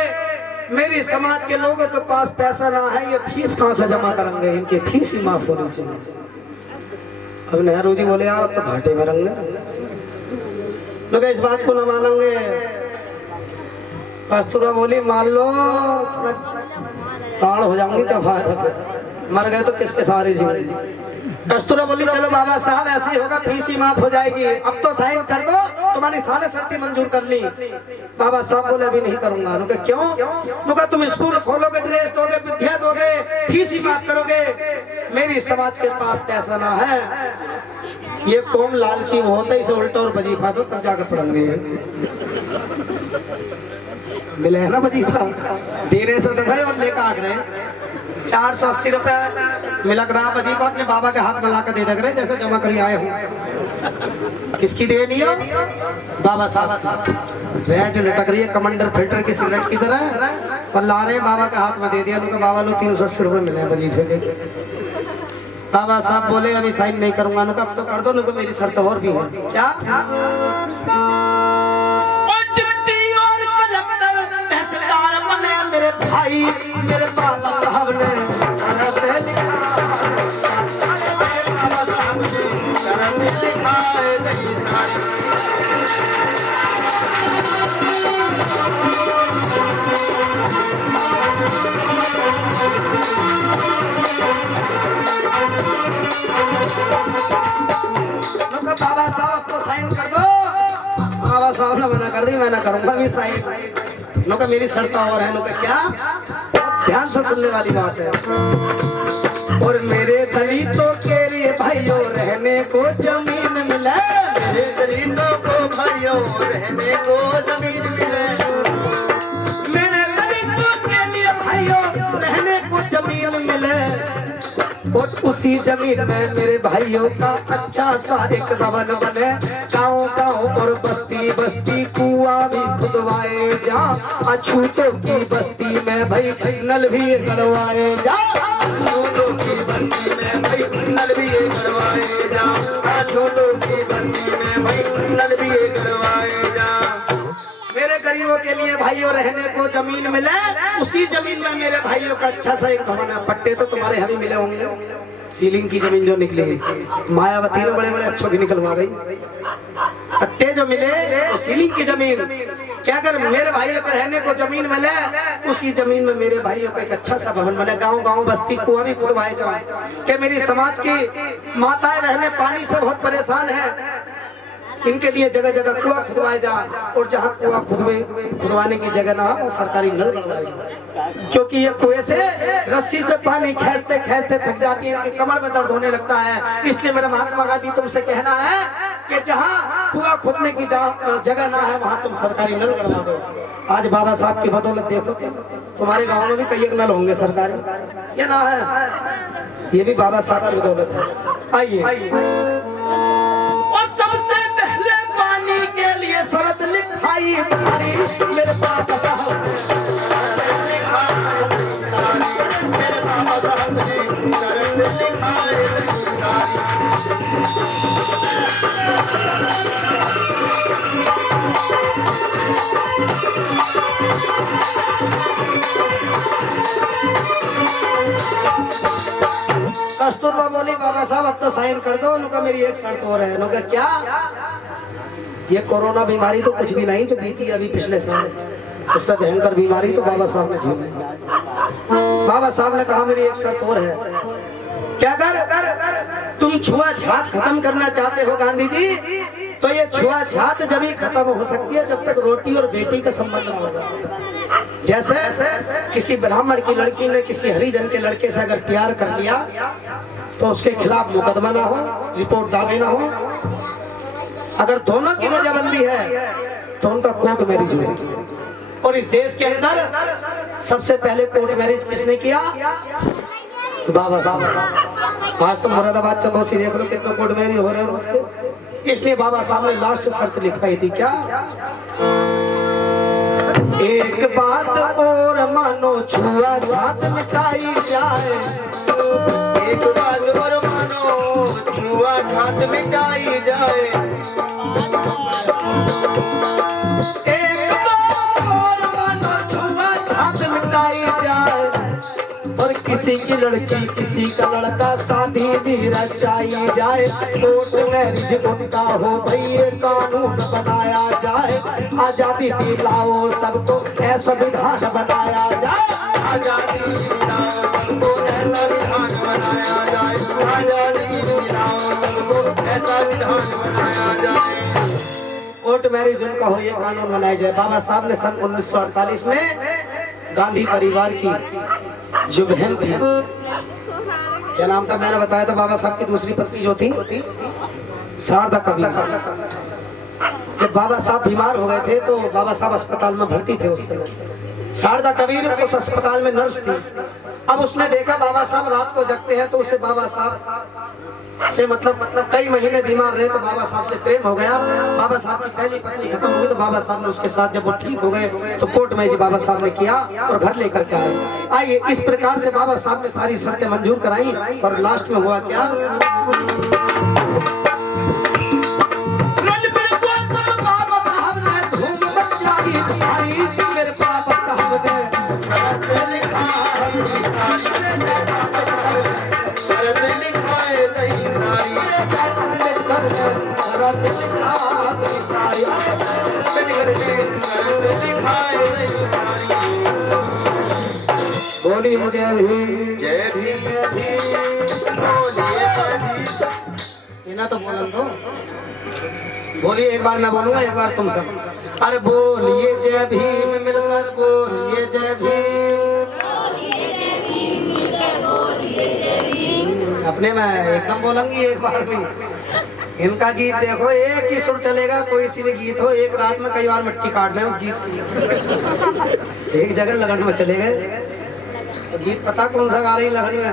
मेरी समाज के लोगों के पास पैसा ना है, ये फीस कहाँ से जमा करेंगे, इनकी फीस ही माफ होनी चाहिए। अब नेहरू जी बोले यार अब तो घाटे में रहेंगे, लोग इस बात को न मानेंगे। कस्तूरबा बोली मान लो प्राण हो जाऊंगी, क्या फायदा, मर गए तो किसके सहारे जीवन। कस्तूरबा बोली चलो बाबा साहब ऐसे ही होगा, फीस ही माफ हो जाएगी, अब तो साइन कर दो, तुम्हारी सारे शर्तें मंजूर कर ली। बाबा साहब बोले अभी नहीं करूंगा। उनका क्यों? उनका तुम स्कूल खोलोगे, ड्रेस दोगे, विद्या दोगे, फीस ही माफ करोगे, मेरी समाज के पास पैसा ना है, ये कौम लालची होता है, इसे उल्टा और वजीफा दो तब जाकर पढ़ेंगे। मिले है ना वजीफा, देने से तो गए और लेकर आ गए। 480 रुपए मिलक रहा वजीफा, अपने बाबा के हाथ में लाकर दे रहे जैसे जमा कर आए हो। किसकी देनी हो? बाबा साहब। रेड लटक रही है कमांडर फिल्टर की सिगरेट की तरह, और ला रहे बाबा के हाथ में दे दिया। उनका बाबा लो 380 रुपए मिले वजीफे के। बाबा साहब बोले अभी साइन नहीं करूंगा। उनका अब तो कर दो, उनको मेरी शर्त और भी है। क्या? मेरे भाई मेरे बाबा साहब ने शरत लिखा, बाबा साहब ने शरत लिखा नहीं सारी। बाबा साहब तो साइन कर दो। बाबा साहब ने मना कर दी, मैं ना करूंगा भी साइन। लोग मेरी शर्त और है। लोग क्या? ध्यान से सुनने वाली बात है। और मेरे दलितों के लिए भाइयों रहने को जमीन मिले, मेरे दलितों को भाइयों रहने को जमीन मिले, मेरे दलितों के लिए भाइयों रहने को जमीन मिले, और उसी जमीन में मेरे भाइयों का अच्छा सा एक भवन बने, गाँव गाँव और बस्ती बस्ती कुआं भी खुदवाए जा, अछूतों की बस्ती में भाई नल भी गड़वाए जा, अछूतों की बस्ती में भाई नल भी गड़वाए जा, अछूतों की बस्ती में भाई नल भी गड़वाए जा। मेरे गरीबों के लिए भाइयों रहने को जमीन मिले, उसी जमीन में मेरे भाइयों का अच्छा सा एक भवन है। पट्टे तो तुम्हारे यहाँ भी मिले होंगे, सीलिंग की जमीन जो निकली मायावती ने बड़े बड़े अच्छों की निकलवा गई। पट्टे जो मिले वो सीलिंग की जमीन। क्या कर मेरे भाइयों को रहने को जमीन मिले, उसी जमीन में मेरे भाइयों का एक अच्छा सा भवन बने, गांव गांव बस्ती कुआं भी खुदवाए जाए। कि मेरी समाज की माताएं बहनें पानी से बहुत परेशान है, इनके लिए जगह जगह कुआं खुदवाए जा, और जहाँ कुआं खुदवाने की जगह ना हो सरकारी नल बनवाए जाए, क्योंकि ये कुएं से रस्सी से पानी खींचते खींचते थक जाती है, इनकी कमर में दर्द होने लगता है। इसलिए मेरा महात्मा गांधी तुमसे कहना है कि जहाँ कुआं खुदने की जगह ना है वहाँ तुम सरकारी नल बनवा दो। आज बाबा साहब की बदौलत देखो तुम्हारे गाँव में भी कई एक नल होंगे सरकारी, ये ना है, ये भी बाबा साहब की बदौलत है। आइए, और सबसे पहले पानी के लिए शर्त लिखाई तुम्हारी मेरे बाबा साहब ने, मेरे बाबा साहब ने शर्त लिखाई। कस्तूरबा बोली बाबा साहब अब तो साइन कर दो। उनका मेरी एक शर्त और है। उनका क्या? ये कोरोना बीमारी तो कुछ भी नहीं जो बीती अभी पिछले साल, उससे भयंकर बीमारी तो बाबा साहब ने झेली। बाबा साहब ने कहा मेरी एक शर्त और है। क्या कर? तुम छुआछूत खत्म करना चाहते हो गांधी जी, तो ये छुआछूत जब ही खत्म हो सकती है जब तक रोटी और बेटी का संबंध न होगा। जैसे किसी ब्राह्मण की लड़की ने किसी हरिजन के लड़के से अगर प्यार कर लिया तो उसके खिलाफ मुकदमा ना हो, रिपोर्ट दावे ना हो। अगर दोनों की नजरबंदी है तो उनका कोर्ट मैरिज होगी। और इस देश के अंदर सबसे पहले कोर्ट मैरिज किसने किया? बाबा साहब। आज तो मुरादाबाद चंदौसी देख लो कितने कोर्ट मैरिज हो रहे हैं रोज के। इसलिए बाबा साहब ने लास्ट शर्त लिखवाई थी, क्या? एक बात और मानो, छुआ छात मिटाई जाए। एक बात और मानो, छुआ छात मिटाई जाए। एक बात और मानो, छुआ छात मिटाई जाए। और किसी की लड़की किसी का लड़का शादी भी रचाई जाए। कोर्ट मैरिज उनका हो भई ये कानून बनाया जाए। आजादी दिलाओ सबको ऐसा विधान बनाया जाए। आजादी दिलाओ सबको ऐसा विधान बनाया जाए। आजादी दिलाओ सबको ऐसा विधान बनाया जाए। कोर्ट मैरिज उनका हो ये कानून बनाया जाए। बाबा साहब ने सन 1948 में गांधी परिवार की जो बहन थी, क्या नाम था मैंने बताया था, बाबा साहब की दूसरी पत्नी जो थी शारदा कबीर। जब बाबा साहब बीमार हो गए थे तो बाबा साहब अस्पताल में भर्ती थे उस समय। शारदा कबीर उस अस्पताल में नर्स थी। अब उसने देखा बाबा साहब रात को जगते हैं तो उसे बाबा साहब से मतलब कई महीने बीमार रहे तो बाबा साहब से प्रेम हो गया। बाबा साहब की पहली पत्नी खत्म हो गई तो बाबा साहब ने उसके साथ जब वो ठीक हो गए तो कोर्ट मैरिज बाबा साहब ने किया और घर लेकर के आए। आइए इस प्रकार से बाबा साहब ने सारी शर्तें मंजूर कराई और लास्ट में हुआ क्या? बाबा साहब ने धूम मचाई, मेरे बाबा साहब ने बोली मुझे भी जय भीम जय भीम बोलिए जय भीम। ये ना तो बोलन दो, बोलिए एक बार मैं बोलूंगा एक बार तुम सब। अरे बोलिए जय भीम मिलकर बोलिए जय भीम। अपने में एकदम बोलूंगी एक बार भी। इनका गीत देखो एक ही सुर चलेगा, कोई सी भी गीत हो एक रात में कई बार मिट्टी काट दें उस गीत की। एक जगह लगन में चले गए। गीत पता कौन सा गा रही लगन में?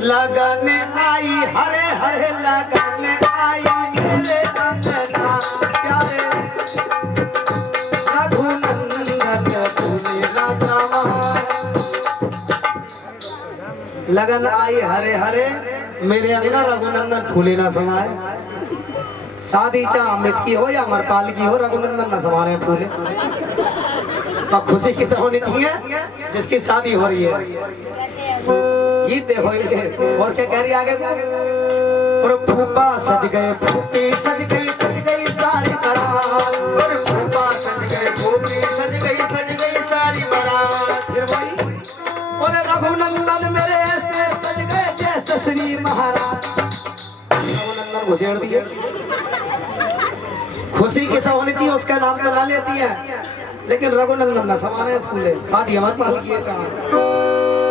लगन आई हरे हरे लगन आई मेरे अंगना प्यारे रघुनंदन फूले ना समाए। लगन आई हरे हरे मेरे अंगना रघुनंदन फूले ना समाए। शादी चाहे अमृत की हो या अमरपाल की हो, रघुनंदन न समाने फूले। और खुशी किसे होनी चाहिए? जिसकी शादी हो रही है। गीत देखो इनके और क्या कह रही आगे को? और फूफा सज गए फूफी सज गई सारी बारात। और फूफा सज गए फूफी सज गई सारी बारात। फिर वही और रघुनंदन मेरे ऐसे सज गए जैसे श्री महाराज। रघुनंदन घुसेड़ दिए। खुशी किसे होनी चाहिए उसका नाम तो ना लेती है, लेकिन रघुनंदन न समाने फूले। शादी अमरपाल की है चाहे,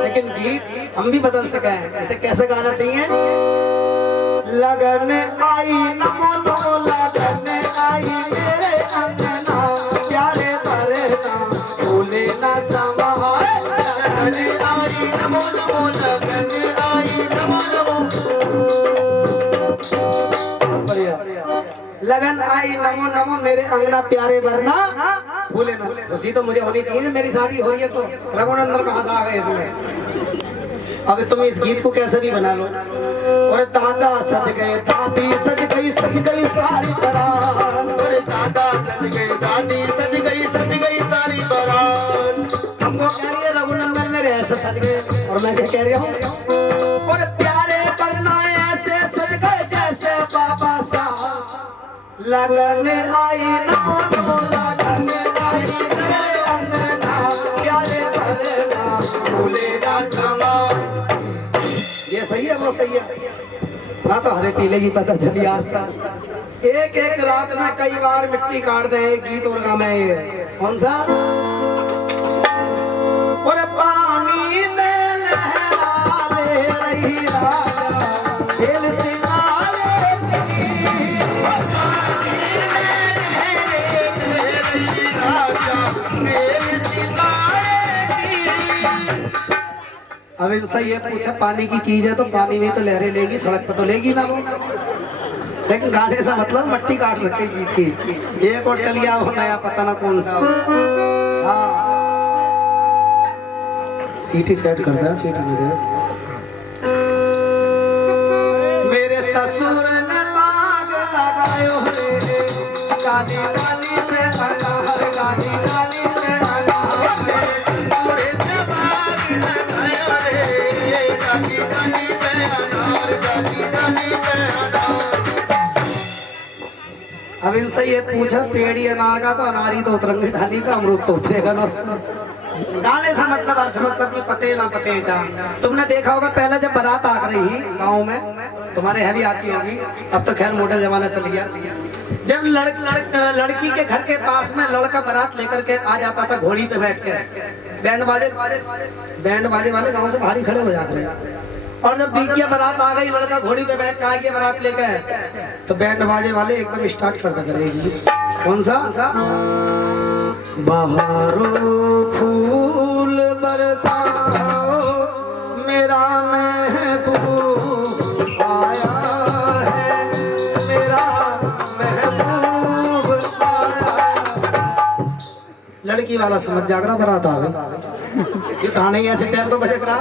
लेकिन गीत हम भी बदल सके हैं। इसे कैसे गाना चाहिए? लगन आई नमो नमो लगन आई मेरे अंगना प्यारे भरे ना फूले ना समाए। लगन आई नमो नमो लगन आई नमो नमो। बढ़िया। लगन आई नमो नमो मेरे अंगना प्यारे भरना फूले ना। खुशी तो मुझे होनी चाहिए, मेरी शादी हो रही है तो रघुनंदन कहाँ से आ गए इसमें? अब तुम इस गीत को कैसे भी बना लो। और दादा सज गए दादी सज गई सारी बारात। और दादा सज गए दादी सज गई सारी बारात। हमको कह रही है रघुनंदन मेरे ऐसे सज गए और मैं क्या कह रही हूँ? और प्यारे करना ऐसे सज गए जैसे बाबा साहब। लगन आई नमो नमो लगन आई मेरे अंगना प्यारे भरे ना फूले ना समाए। ये सही है वो सही है ना? तो हरे पीले की पता चली आज तक। एक एक रात में कई बार मिट्टी काट दे। एक गीत और गाना है कौन सा? और पानी में लहरा ले रही राजा खेल सितारे अब इनसे ये पूछा पानी की चीज है तो पानी में तो लहरें लेगी, सड़क पर तो लेगी ना वो। लेकिन गाने से मतलब मट्टी काट रखी गीत की। एक और चल गया वो नया, पता ना कौन सा। हाँ सीटी सेट करता है, सीटी दे दे। मेरे ससुर ने बाग लगायो रे, गाली गाली पे अनार, गाली गाली पे अनार। मेरे ससुर ने बाग लगायो रे, गाली गाली पे अनार, गाली गाली पे अनार। अब इनसे ये पूछा पेड़ी अनार का तो अनारी तो उतरंगे ढाली का, अमरूद तो उतरेगा ना उसमें। गाने से मतलब अर्थ मतलब कि पते ना पते चा। तुमने देखा होगा पहले जब बारात आ रही गांव में, तुम्हारे यहाँ भी आती होगी, अब तो खैर मॉडल जमाना चल गया। जब लड़की के घर के पास में लड़का बारात लेकर के आ जाता था घोड़ी पे बैठ के, बैंड बाजे वाले गांव से भारी खड़े हो जाते हैं। और जब दीजिए बारात आ गई, लड़का घोड़ी पे बैठ के आ गया बारात लेकर, तो बैंड बाजे वाले एकदम स्टार्ट करता करेगी। कौन सा? बहारों फूल बरसाओ, मेरा महबूब आया है, मेरा महबूब आया। लड़की वाला समझ जागरा बारात आ गई। ये कहा नहीं ऐसे टाइम तो बजे करा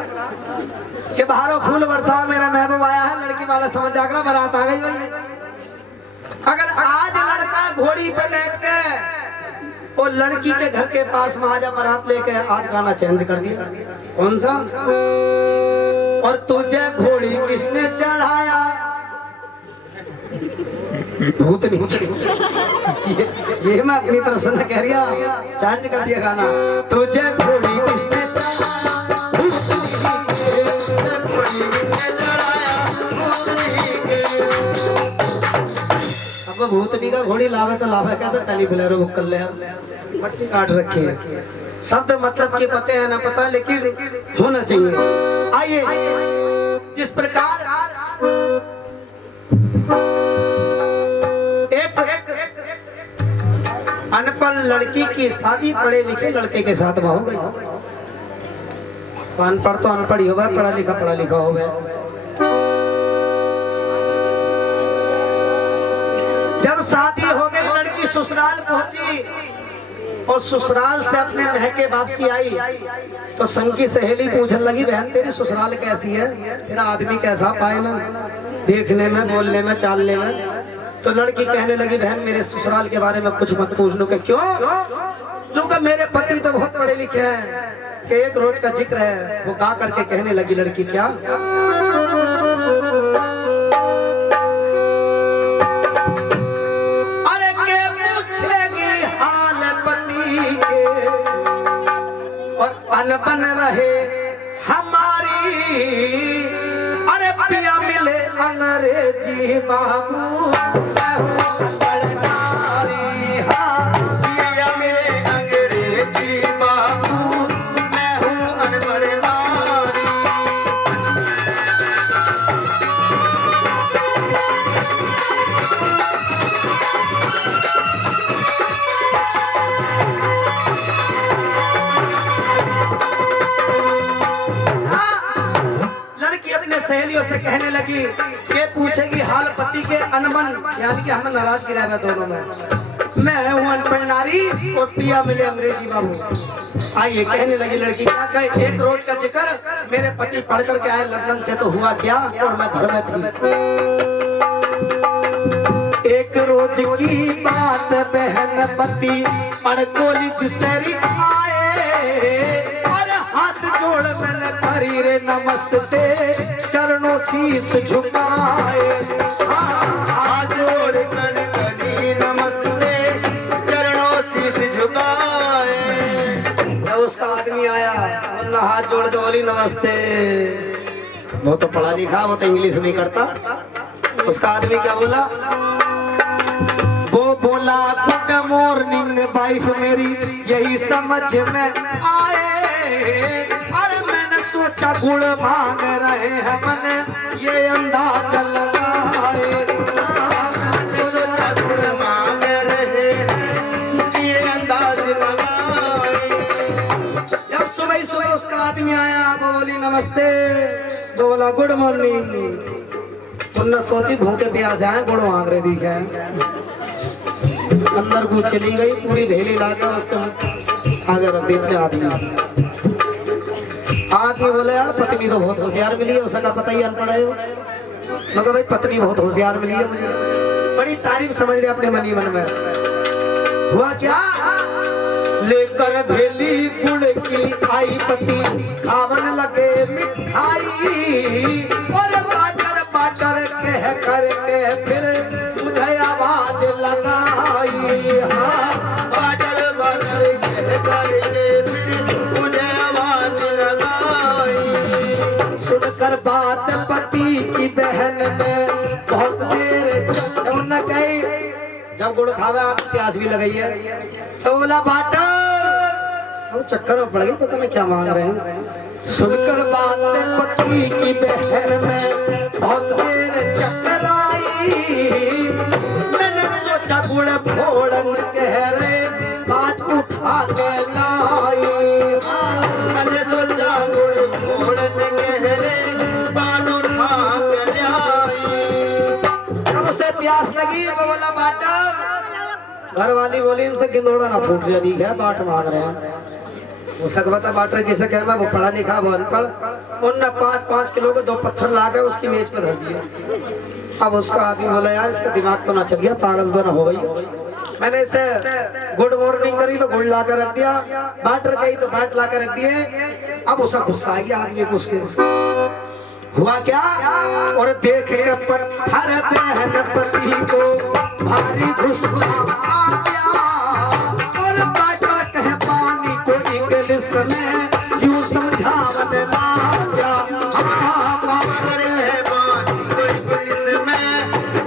कि बहारों फूल बरसाओ मेरा महबूब आया है, लड़की वाला समझ जागरा बारात आ गई भाई। अगर आज लड़का घोड़ी पे बैठ के और लड़की के घर के पास में आजा बारात लेके, आज गाना चेंज कर दिया। कौन सा? और तुझे घोड़ी किसने चढ़ाया? भूत नहीं। ये मैं अपनी तरफ से ना कह रही, चेंज कर दिया गाना। तुझे घोड़ी किसने चढ़ाया? अब भूतनी का घोड़ी लावे तो लावे कैसे? पहली बोलेरो बुक कर ले, मट्टी काट रखी है। शब्द मतलब के पते हैं ना पता, लेकिन होना चाहिए। आइए, जिस प्रकार एक अनपढ़ लड़की की शादी पढ़े लिखे लड़के के साथ हो गई। अनपढ़ तो अनपढ़ ही हो गया, पढ़ा लिखा हो गया। जब शादी हो गई, लड़की ससुराल पहुंची और ससुराल से अपने महके वापसी आई, तो संग की सहेली पूछने लगी, बहन तेरी ससुराल कैसी है, तेरा आदमी कैसा पाएगा, देखने में, बोलने में, चालने में। तो लड़की कहने लगी, बहन मेरे ससुराल के बारे में कुछ मत पूछ लो। कि क्यों? क्योंकि मेरे पति तो बहुत पढ़े लिखे हैं, कि एक रोज का जिक्र है। वो गा करके कहने लगी लड़की, क्या? अरे के पूछेगी हाल पति के, और अनबन रहे हमारी। अरे पिया मिले अंग्रेजी बाबू, सहेलियों से कहने लगी कि पूछेगी हाल पति के अनबन, यानी कि हमें नाराज गिरा है दोनों में। मैं हूँ अनपढ़ नारी और पिया मिले अंग्रेजी बाबू। आइए, कहने लगी लड़की, क्या कहे? एक रोज का जिक्र, मेरे पति पढ़ कर के आए लंदन से, तो हुआ क्या, और मैं घर में थी। एक रोज की बात, बहन पति पढ़ कॉलेज से आए, और हाथ जोड़ मैंने करी रे नमस्ते, चरणों शीश झुकाए। हाथ जोड़ कर करी नमस्ते, चरणों शीश झुकाए। जब उसका आदमी आया, बोला हाथ जोड़ के बोली नमस्ते। वो तो पढ़ा लिखा, वो तो इंग्लिश नहीं करता। उसका आदमी क्या बोला? वो बोला गुड मॉर्निंग वाइफ मेरी, यही समझ में आए। अरे मैंने सोचा गुड़ मांग रहे हैं मन, ये अंदाज लगाए। गुड़ मांग रहे हैं, ये अंदाज लगाए। जब सुबह सुबह उसका आदमी आया, बोली नमस्ते, बोला गुड मॉर्निंग। उनने सोची भूखे प्यासे आए गुड़ मांग रहे दिखे अंदर को चली गई पूरी धेली लाकर उसके आगे रख दी अपने आदमी बोले यार पत्नी तो बहुत होशियार मिली है उसका पता ही अनपढ़ है मगर भाई पत्नी बहुत होशियार मिली है मुझे बड़ी तारीफ समझ रहे अपने मनी मन में हुआ क्या लेकर भेली गुड़ की आई पति खावन लगे मिठाई और बाटर बाटर कह करके फिर मुझे आवाज लगाई हाँ बाटर बाटर कह करके मुझे आवाज लगाई सुनकर बात पति की बहन में बहुत देर जब न गई जब गुड़ खावा प्यास भी लगाई है तो बोला बाटर वो चक्कर में पड़ गई पता नहीं क्या मांग रहे हैं सुनकर बातें पति की बहन में बहुत देर चक्कर आई मैंने सोचा गुड़ फोड़न कह रहे बात उठा के लाई मैंने सोचा गुड़ फोड़न कह रहे बात उठा के लाई जब उसे प्यास लगी वो बोला बाटर घर वाली बोली इनसे गिंदोड़ा ना फूट जाती है बाट मांग रहे हैं वो सकवता बाटर किसे कहना वो पढ़ा लिखा वो अनपढ़ उनने 5-5 किलो के 2 पत्थर लाकर उसकी मेज पे धर दिए अब उसका आदमी बोला यार इसका दिमाग तो ना चल गया पागल तो ना हो गई मैंने इसे गुड मॉर्निंग करी तो गुड़ ला कर रख दिया बाटर गई तो बाट ला कर रख दिए अब उसका गुस्सा आ गया आदमी को उसके हुआ क्या और देख के पत्थर बहन पति को भारी गुस्सा आ गया और बाटर कहे पानी को इंग्लिश में यूं समझावन लाया बाटर है पानी को इंग्लिश में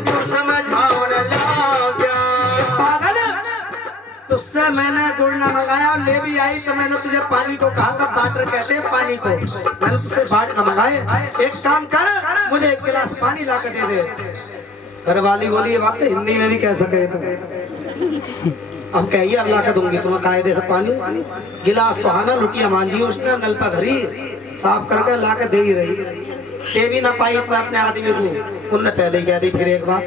यूं समझावन लाया पागल तुझसे मैंने गुड़ ना मंगाया और ले भी आई तो मैंने तुझे पानी को कहा था बाटर कहते हैं पानी को मैंने तुझसे बाट ना मंगाए एक काम कर मुझे 1 गिलास पानी ला कर दे दे घर वाली बोली ये बात तो हिंदी में भी कह सके तुम अब कहिए अब ला कर दूंगी तुम्हें कायदे से पानी गिलास तो हाना लुटिया मांझी उसने नल पर भरी साफ करके ला कर दे ही रही दे भी ना पाई इतना अपने आदमी को उनने पहले ही कह दी फिर एक बात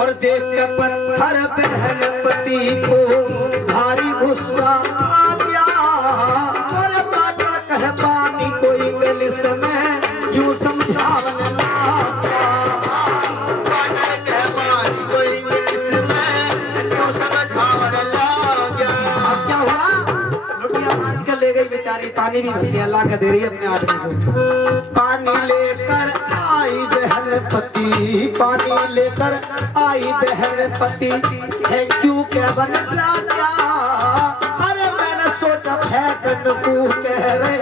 और देख कर पत्थर बहन पति को भारी गुस्सा आ गया और बाटर कह पानी को इंग्लिश में यूं समझावन लाया बाटर कह पानी को इंग्लिश में यूं समझावन लाया अब क्या हुआ लुटिया मांझ कर ले गई बेचारी पानी भी भर दिया ला कर दे रही अपने आदमी को पानी लेकर आई बहन पति पानी लेकर आई बहन पति थैंक यू क्या बन गया अरे मैंने सोचा फेंकन को कह रहे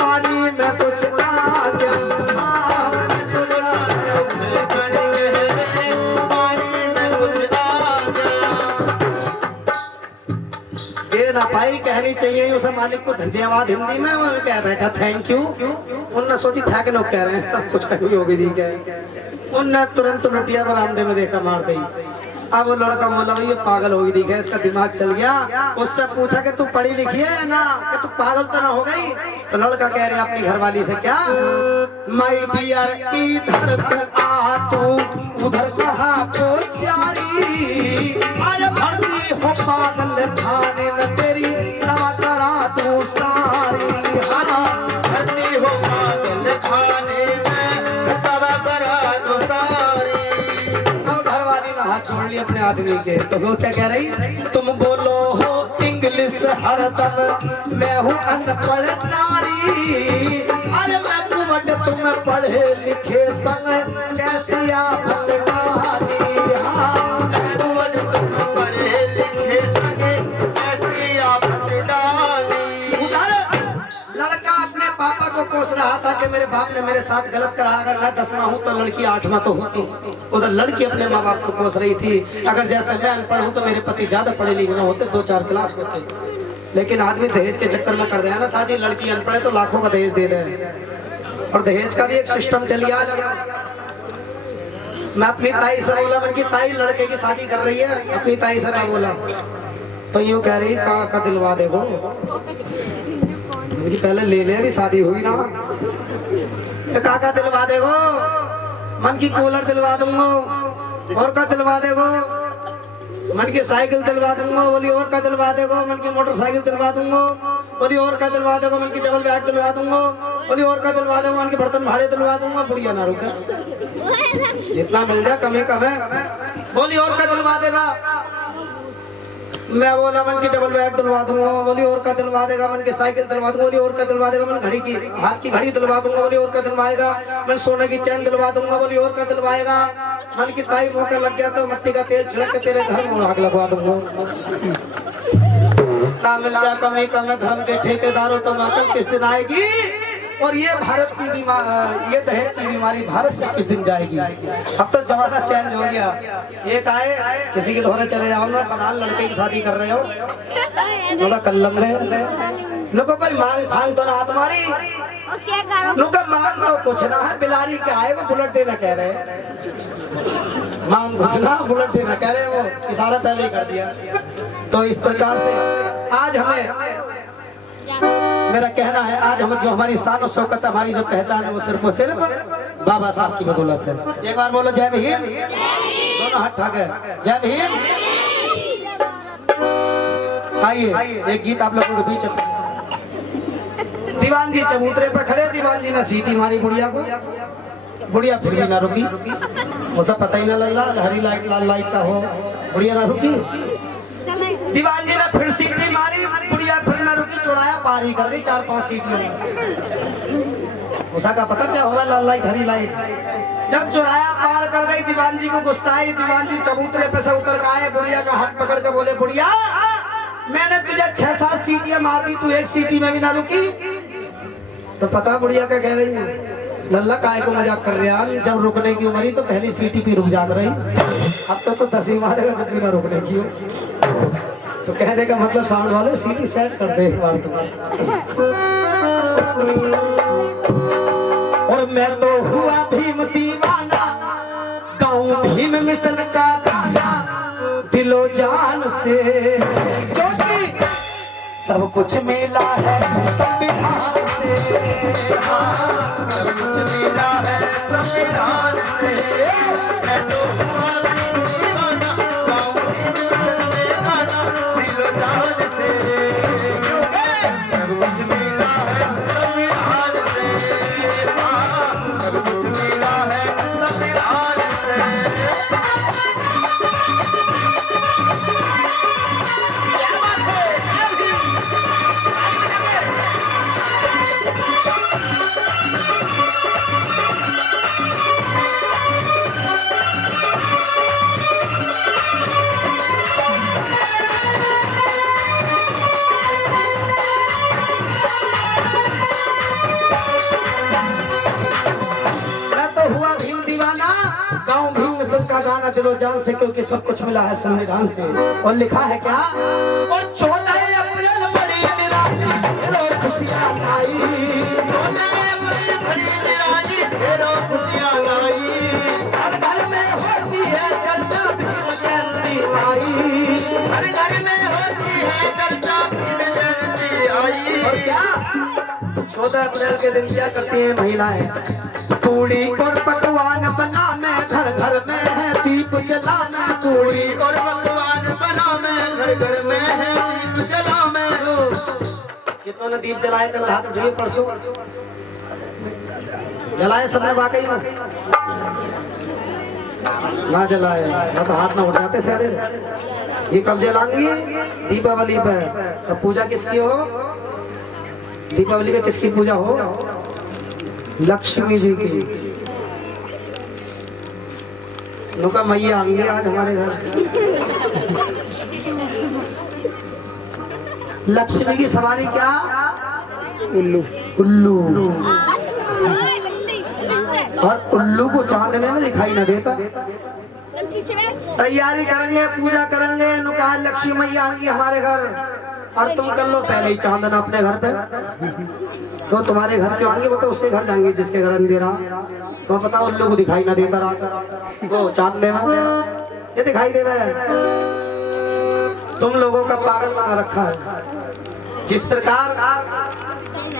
पानी में कुछ आ गया मैंने सोचा फेंकन कह रहे पानी में कुछ आ गया ये ना पाई कहनी चाहिए उसे मालिक को धन्यवाद हिंदी में वो कह बैठा थैंक यू उनने सोची था कि लोग कह रहे हैं कुछ कहीं होगी दी क्या उनने तुरंत लुटिया बरामदे में देखा मार दी अब वो लड़का बोला भाई ये पागल होगी दिखा इसका दिमाग चल गया उससे पूछा कि तू पढ़ी लिखी है ना कि तू पागल तो ना हो गई तो लड़का कह रहा अपनी घरवाली से क्या माय डियर इधर तू आ तू उधर कहा को चारी अरे भर्ती हो पागल खाने में तेरी दवा करा तू सारी हाँ भर्ती हो पागल खाने में दवा करा तू सारी हाथ जोड़ लिया अपने आदमी के तो वो क्या कह रही तुम बोलो हो इंग्लिश हरदम मैं हूँ अनपढ़ नारी अरे मैं कुंवट तुम पढ़े लिखे संग कैसी आफत नारी हाँ मैं कुंवट तुम पढ़े लिखे संग कैसी आफत नारी लड़का अपने पापा को कोस रहा था कि मेरे बाप ने मेरे साथ गलत करा अगर मैं 10वां हूँ तो लड़की 8वां तो होती उधर लड़की अपने माँ बाप को कोस रही थी अगर जैसे मैं अनपढ़ हूँ तो मेरे पति ज्यादा पढ़े लिखे न होते 2-4 क्लास होते लेकिन आदमी दहेज के चक्कर में कर दिया ना शादी लड़की अनपढ़ है तो लाखों का दहेज दे दे और दहेज का भी एक सिस्टम चलिए लगा मैं अपनी ताई से बोला उनकी ताई लड़के की शादी कर रही है अपनी ताई से मैं बोला तो यूं कह रही का दिलवा देखो मेरी पहले ले ले, अभी शादी हुई ना। ये काका दिलवा देगो, मन की कूलर दिलवा दूंगा, और का दिलवा देगो, मन की साइकिल दिलवा दूंगा, बोली और का दिलवा देगो, मन की मोटरसाइकिल दिलवा दूंगा, बोली और का दिलवा देगो, मन की डबल बेड दिलवा दूंगा, बोली और का दिलवा देगो, मन के बर्तन भाड़े दिलवा दूंगा। बुढ़िया ना रुका, जितना मिल जाए कम ही कम है। बोली और का दिलवा देगा, मैं बोला मन की डबल बेड दिलवा दूंगा, बोली और का दिलवा देगा, मन की साइकिल दिलवा दूंगा, बोली और का दिलवा देगा, मन घड़ी की हाथ की घड़ी दिलवा दूंगा, बोली और का दिलवाएगा, मैं सोने की चैन दिलवा दूंगा, बोली और का दिलवाएगा, मन की ताई मौका लग गया तो मिट्टी का तेल छिड़क के तेरे घर में आग लगवा दूंगा। ना मिल जाए कमी कम है, धर्म के ठेकेदारों तो अकल किस दिन आएगी। और ये भारत की बीमारी, ये दहेज की बीमारी भारत से किस दिन जाएगी। अब तो जमाना चेंज हो गया। एक आए किसी के धोरे चले जाओ ना, पधान लड़के की शादी कर रहे हो, लोग कल्लम रहे, लोगों कोई मांग फांग तो ना तुम्हारी, लोग मांग तो कुछ ना है। बिलारी क्या है, वो बुलेट देना कह रहे हैं, मांग कुछ ना, बुलेट देना कह रहे हैं, वो इशारा पहले ही कर दिया। तो इस प्रकार से आज हमें, मेरा कहना है, आज हम जो हमारी शान और शौकत, हमारी जो पहचान है, वो सिर्फ बाबा साहब की बदौलत है। एक बार बोलो जय भीम, दोनों हाथ उठा के जय भीम। आइए एक गीत आप लोगों के बीच। दीवान जी चबूतरे पे खड़े, दीवान जी ने सीटी मारी बुढ़िया को, बुढ़िया फिर भी ना रुकी, उसे पता ही ना लगा हरी लाइट लाल लाइट का हो, बुढ़िया ना रुकी। दीवान जी ने फिर सीटी मारी, बुढ़िया फिर ना रुकी, चौराया पार ही कर गई 4-5 सीटियों में। उषा का पता क्या हुआ, लाल लाइट हरी लाइट। जब चौराया पार कर गई, दीवान जी को गुस्सा आई, दीवान जी चबूतरे पे से उतर के आए, बुढ़िया का हाथ पकड़ के बोले, बुढ़िया मैंने तुझे 6-7 सीटियां मार दी, तू एक सीटी में भी ना रुकी। तो पता बुढ़िया क्या कह रही है, लल्ला काय को मजाक कर रहा है, जब रुकने की उम्र ही तो पहली सीटी पे रुक जाग रही, अब तो 10वीं मारेगा जब भी ना रुकने की हो। तो कहने का मतलब साउंड वाले सीटी सेट कर दे एक बार तो। और मैं तो हुआ भीम दीवाना, गाऊं भीम मिशन का गाना, दिलो जान से, क्योंकि सब कुछ मिला है संविधान से, सब कुछ मिला है संविधान से। मैं तो हुआ भीम दीवाना, गाऊं भीम मिशन का गाना, दिलो जान से, सब कुछ मिला है संविधान से, सब कुछ मिला है संविधान से। गाँव भीम मिशन का गाना दिलो जान से, क्योंकि सब कुछ मिला है संविधान से। और लिखा है क्या, और 14 अप्रैल बड़ी निराली खुशियाँ लाई, 14 अप्रैल बड़ी निराली खुशियाँ लाई, हर घर में होती है चर्चा भीम जयंती आई, हर घर में होती है चर्चा भीम जयंती आई। और क्या 14 अप्रैल के दिन क्या करती हैं महिलाएं, पूड़ी और पकवान बनाना, घर घर में है दीप जलाना, पूड़ी और पकवान बनाना, घर घर में है दीप जलाना। कितनों ने दीप जलाए, कल हाथ उठाइए, परसों जलाए सबने वाकई में, ना जलाए ना तो हाथ ना उठाते सारे। ये कब जलाएंगी, दीपावली पे। अब पूजा किसकी हो, दीपावली में किसकी पूजा हो, लक्ष्मी जी की। लुका मैया आएंगे आज हमारे घर, लक्ष्मी की सवारी क्या, उल्लू, उल्लू। और उल्लू को चांदने में दिखाई न देता। तैयारी करेंगे, पूजा करेंगे, नुका लक्ष्मी मैया आएंगी हमारे घर, और तुम कर लो पहले ही चांदना अपने घर पे। तो तुम्हारे घर क्यों आएंगे, वो तो उसके घर जाएंगे जिसके घर अंधेरा। तो बताओ उन लोगों को दिखाई ना देता रात, वो चांदने में ये दिखाई दे रहा है। तुम लोगों का पागल बना रखा है। जिस प्रकार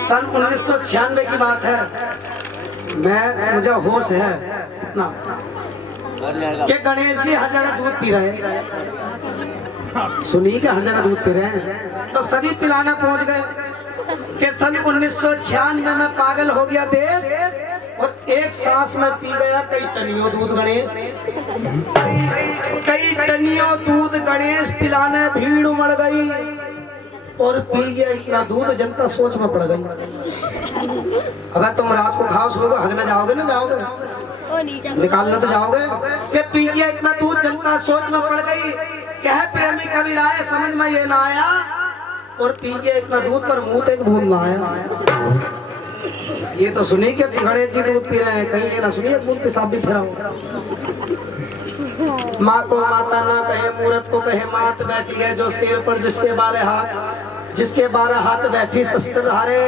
सन 1996 की बात है। मुझे होश है इतना कि गणेश जी हर जगह दूध पी रहे हैं। सुनिए कि हर जगह दूध पी रहे हैं, तो सभी पिलाना पहुंच गए कि सन 1996 में पागल हो गया देश और एक सांस में पी गया कई टनियों दूध गणेश। कई टनियों दूध गणेश पिलाने भीड़ उमड़ गई और पी गया इतना दूध, जनता सोच में पड़ गई। अगर तुम रात को खाओ सुबह को हगने जाओगे ना, जाओगे निकालने तो जाओगे कि पी गया इतना दूध, जनता सोच में पड़ गई। कह प्रेमी कबीर आए, समझ में ये ना आया और पी गया इतना दूध पर मुंह एक बूंद ना आया। ये तो सुनी कि गणेश जी दूध पी रहे हैं, कहीं ये ना सुनिए दूध पेशाब भी फिरा हो। माँ को माता ना कहे, मूरत को कहे मात, बैठी है जो शेर पर जिसके 12 हाथ, जिसके 12 हाथ बैठी शस्त्र धारे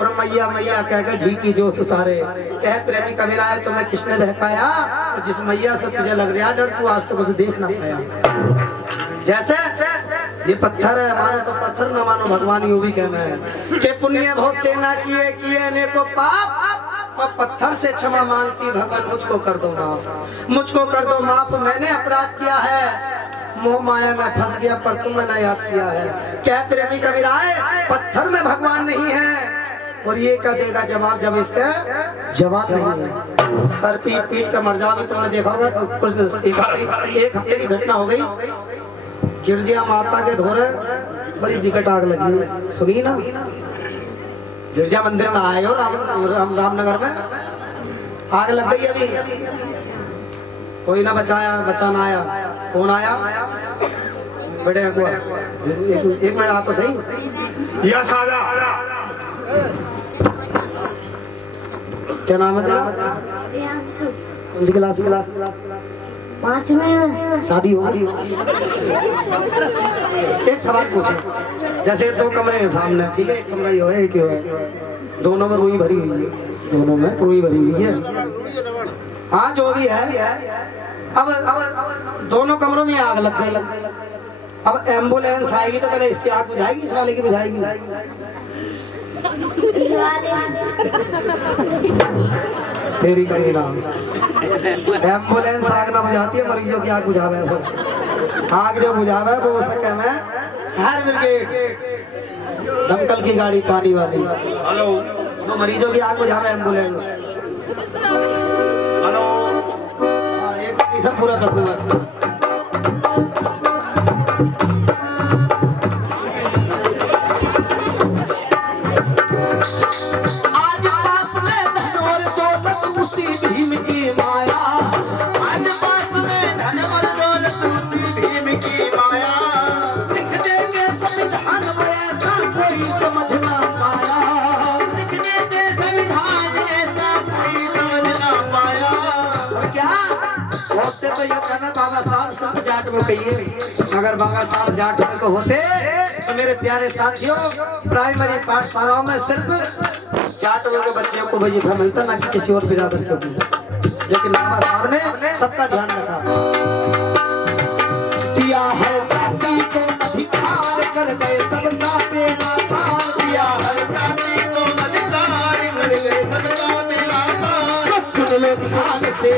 और मैया मैया कहकर घी की जोत उतारे। कह प्रेमी कबीर आए, तुम्हें किसने बहकाया, जिस मैया से तुझे लग रहा डर, तू आज तक उसे देख ना पाया। जैसे ये पत्थर है, मानो तो पत्थर न मानो भगवान, यूं भी कहना है कि पुण्य बहुत सेना किए अनेकों पाप और पत्थर से क्षमा मांगती, भगवान मुझको कर दो माफ, मुझको कर दो माफ, मैंने अपराध किया है, मोह माया में फंस गया पर तुमने ना याद किया है। क्या प्रेमी कबीर आए, पत्थर में भगवान नहीं है और ये क्या देगा जवाब जब इसका जवाब नहीं है। सर पीट पीट का मर जाओ। तुमने देखा होगा कुछ एक हफ्ते की घटना हो गई, गिरजिया माता के धोरे बड़ी विकट आग लगी, सुनी ना? गिरजा मंदिर में आए हो रामनगर में आग लग गई। अभी कोई ना बचाना आया। कौन आया? बड़े हुआ एक मिनट आ तो सही। यस आजा। क्या नाम है तेरा? कौन सी क्लास? 5 में। शादी हो गई? एक सवाल पूछे, जैसे 2 कमरे हैं सामने, ठीक है, एक कमरा ही हो है, एक ही हो है, दोनों में रुई भरी हुई है, दोनों में रुई भरी हुई है, हाँ जो भी है। अब दोनों कमरों में आग लग गई। अब एम्बुलेंस आएगी तो पहले इसकी आग बुझाएगी, इस वाले की बुझाएगी? तेरी कहीं नाम एम्बुलेंस आग ना बुझाती है, मरीजों की आग बुझावे है। आग जो बुझावे है वो सके में फायर ब्रिगेड, दमकल की गाड़ी पानी वाली, हेलो, वो मरीजों की आग बुझावे एम्बुलेंस। हेलो, एक सब पूरा कर दूँ बस। भीम की माया, आज पास में धन और दौलत उसी भीम की माया, लिख देंगे संविधान में ऐसा कोई समझ ना पाया, लिख देते संविधान ऐसा कोई समझ ना पाया। और क्या बहुत से तो ये कहना बाबा साहब सब जाट में कहिए, अगर बाबा साहब जाट में को होते तो मेरे प्यारे साथियों प्राइमरी पाठशालाओं में सिर्फ जाटों के बच्चों को वजीफा मिलता, ना कि किसी और बिरादर को भी। लेकिन बाबा साहब ने सबका ध्यान रखा, दिया है जाति को अधिकार, कर गए सबका बेड़ा पार, दिया हर जाति को अधिकार, कर गए सबका बेड़ा पार। तो सुन लो ध्यान से,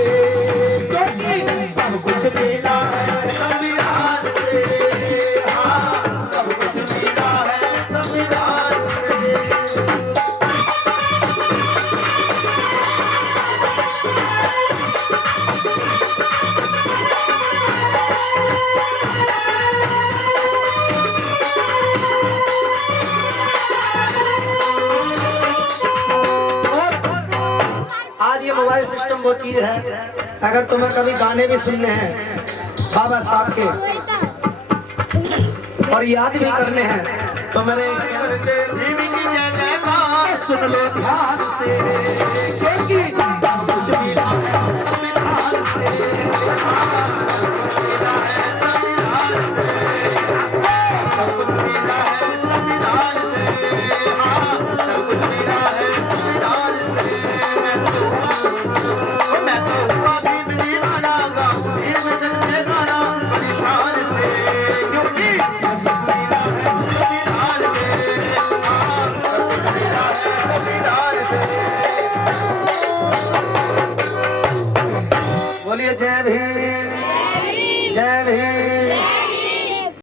क्योंकि सब कुछ मिला है संविधान से, हाँ सब कुछ मिला है संविधान से। आज ये मोबाइल सिस्टम वो चीज है, अगर तुम्हें कभी गाने भी सुनने हैं बाबा साहब के और याद भी करने हैं तो मेरे भीम की जय जयकार, सुन लो ध्यान से, क्योंकि सब कुछ मिला है संविधान से, सब कुछ मिला है संविधान से, हाँ सब कुछ मिला है संविधान से। मैं तो हुआ भीम दीवाना, गाऊं भीम संजय गाना बड़ी शान से, क्योंकि सब कुछ मिला है संविधान से, हाँ सब कुछ मिला है बोलिए जय भीम।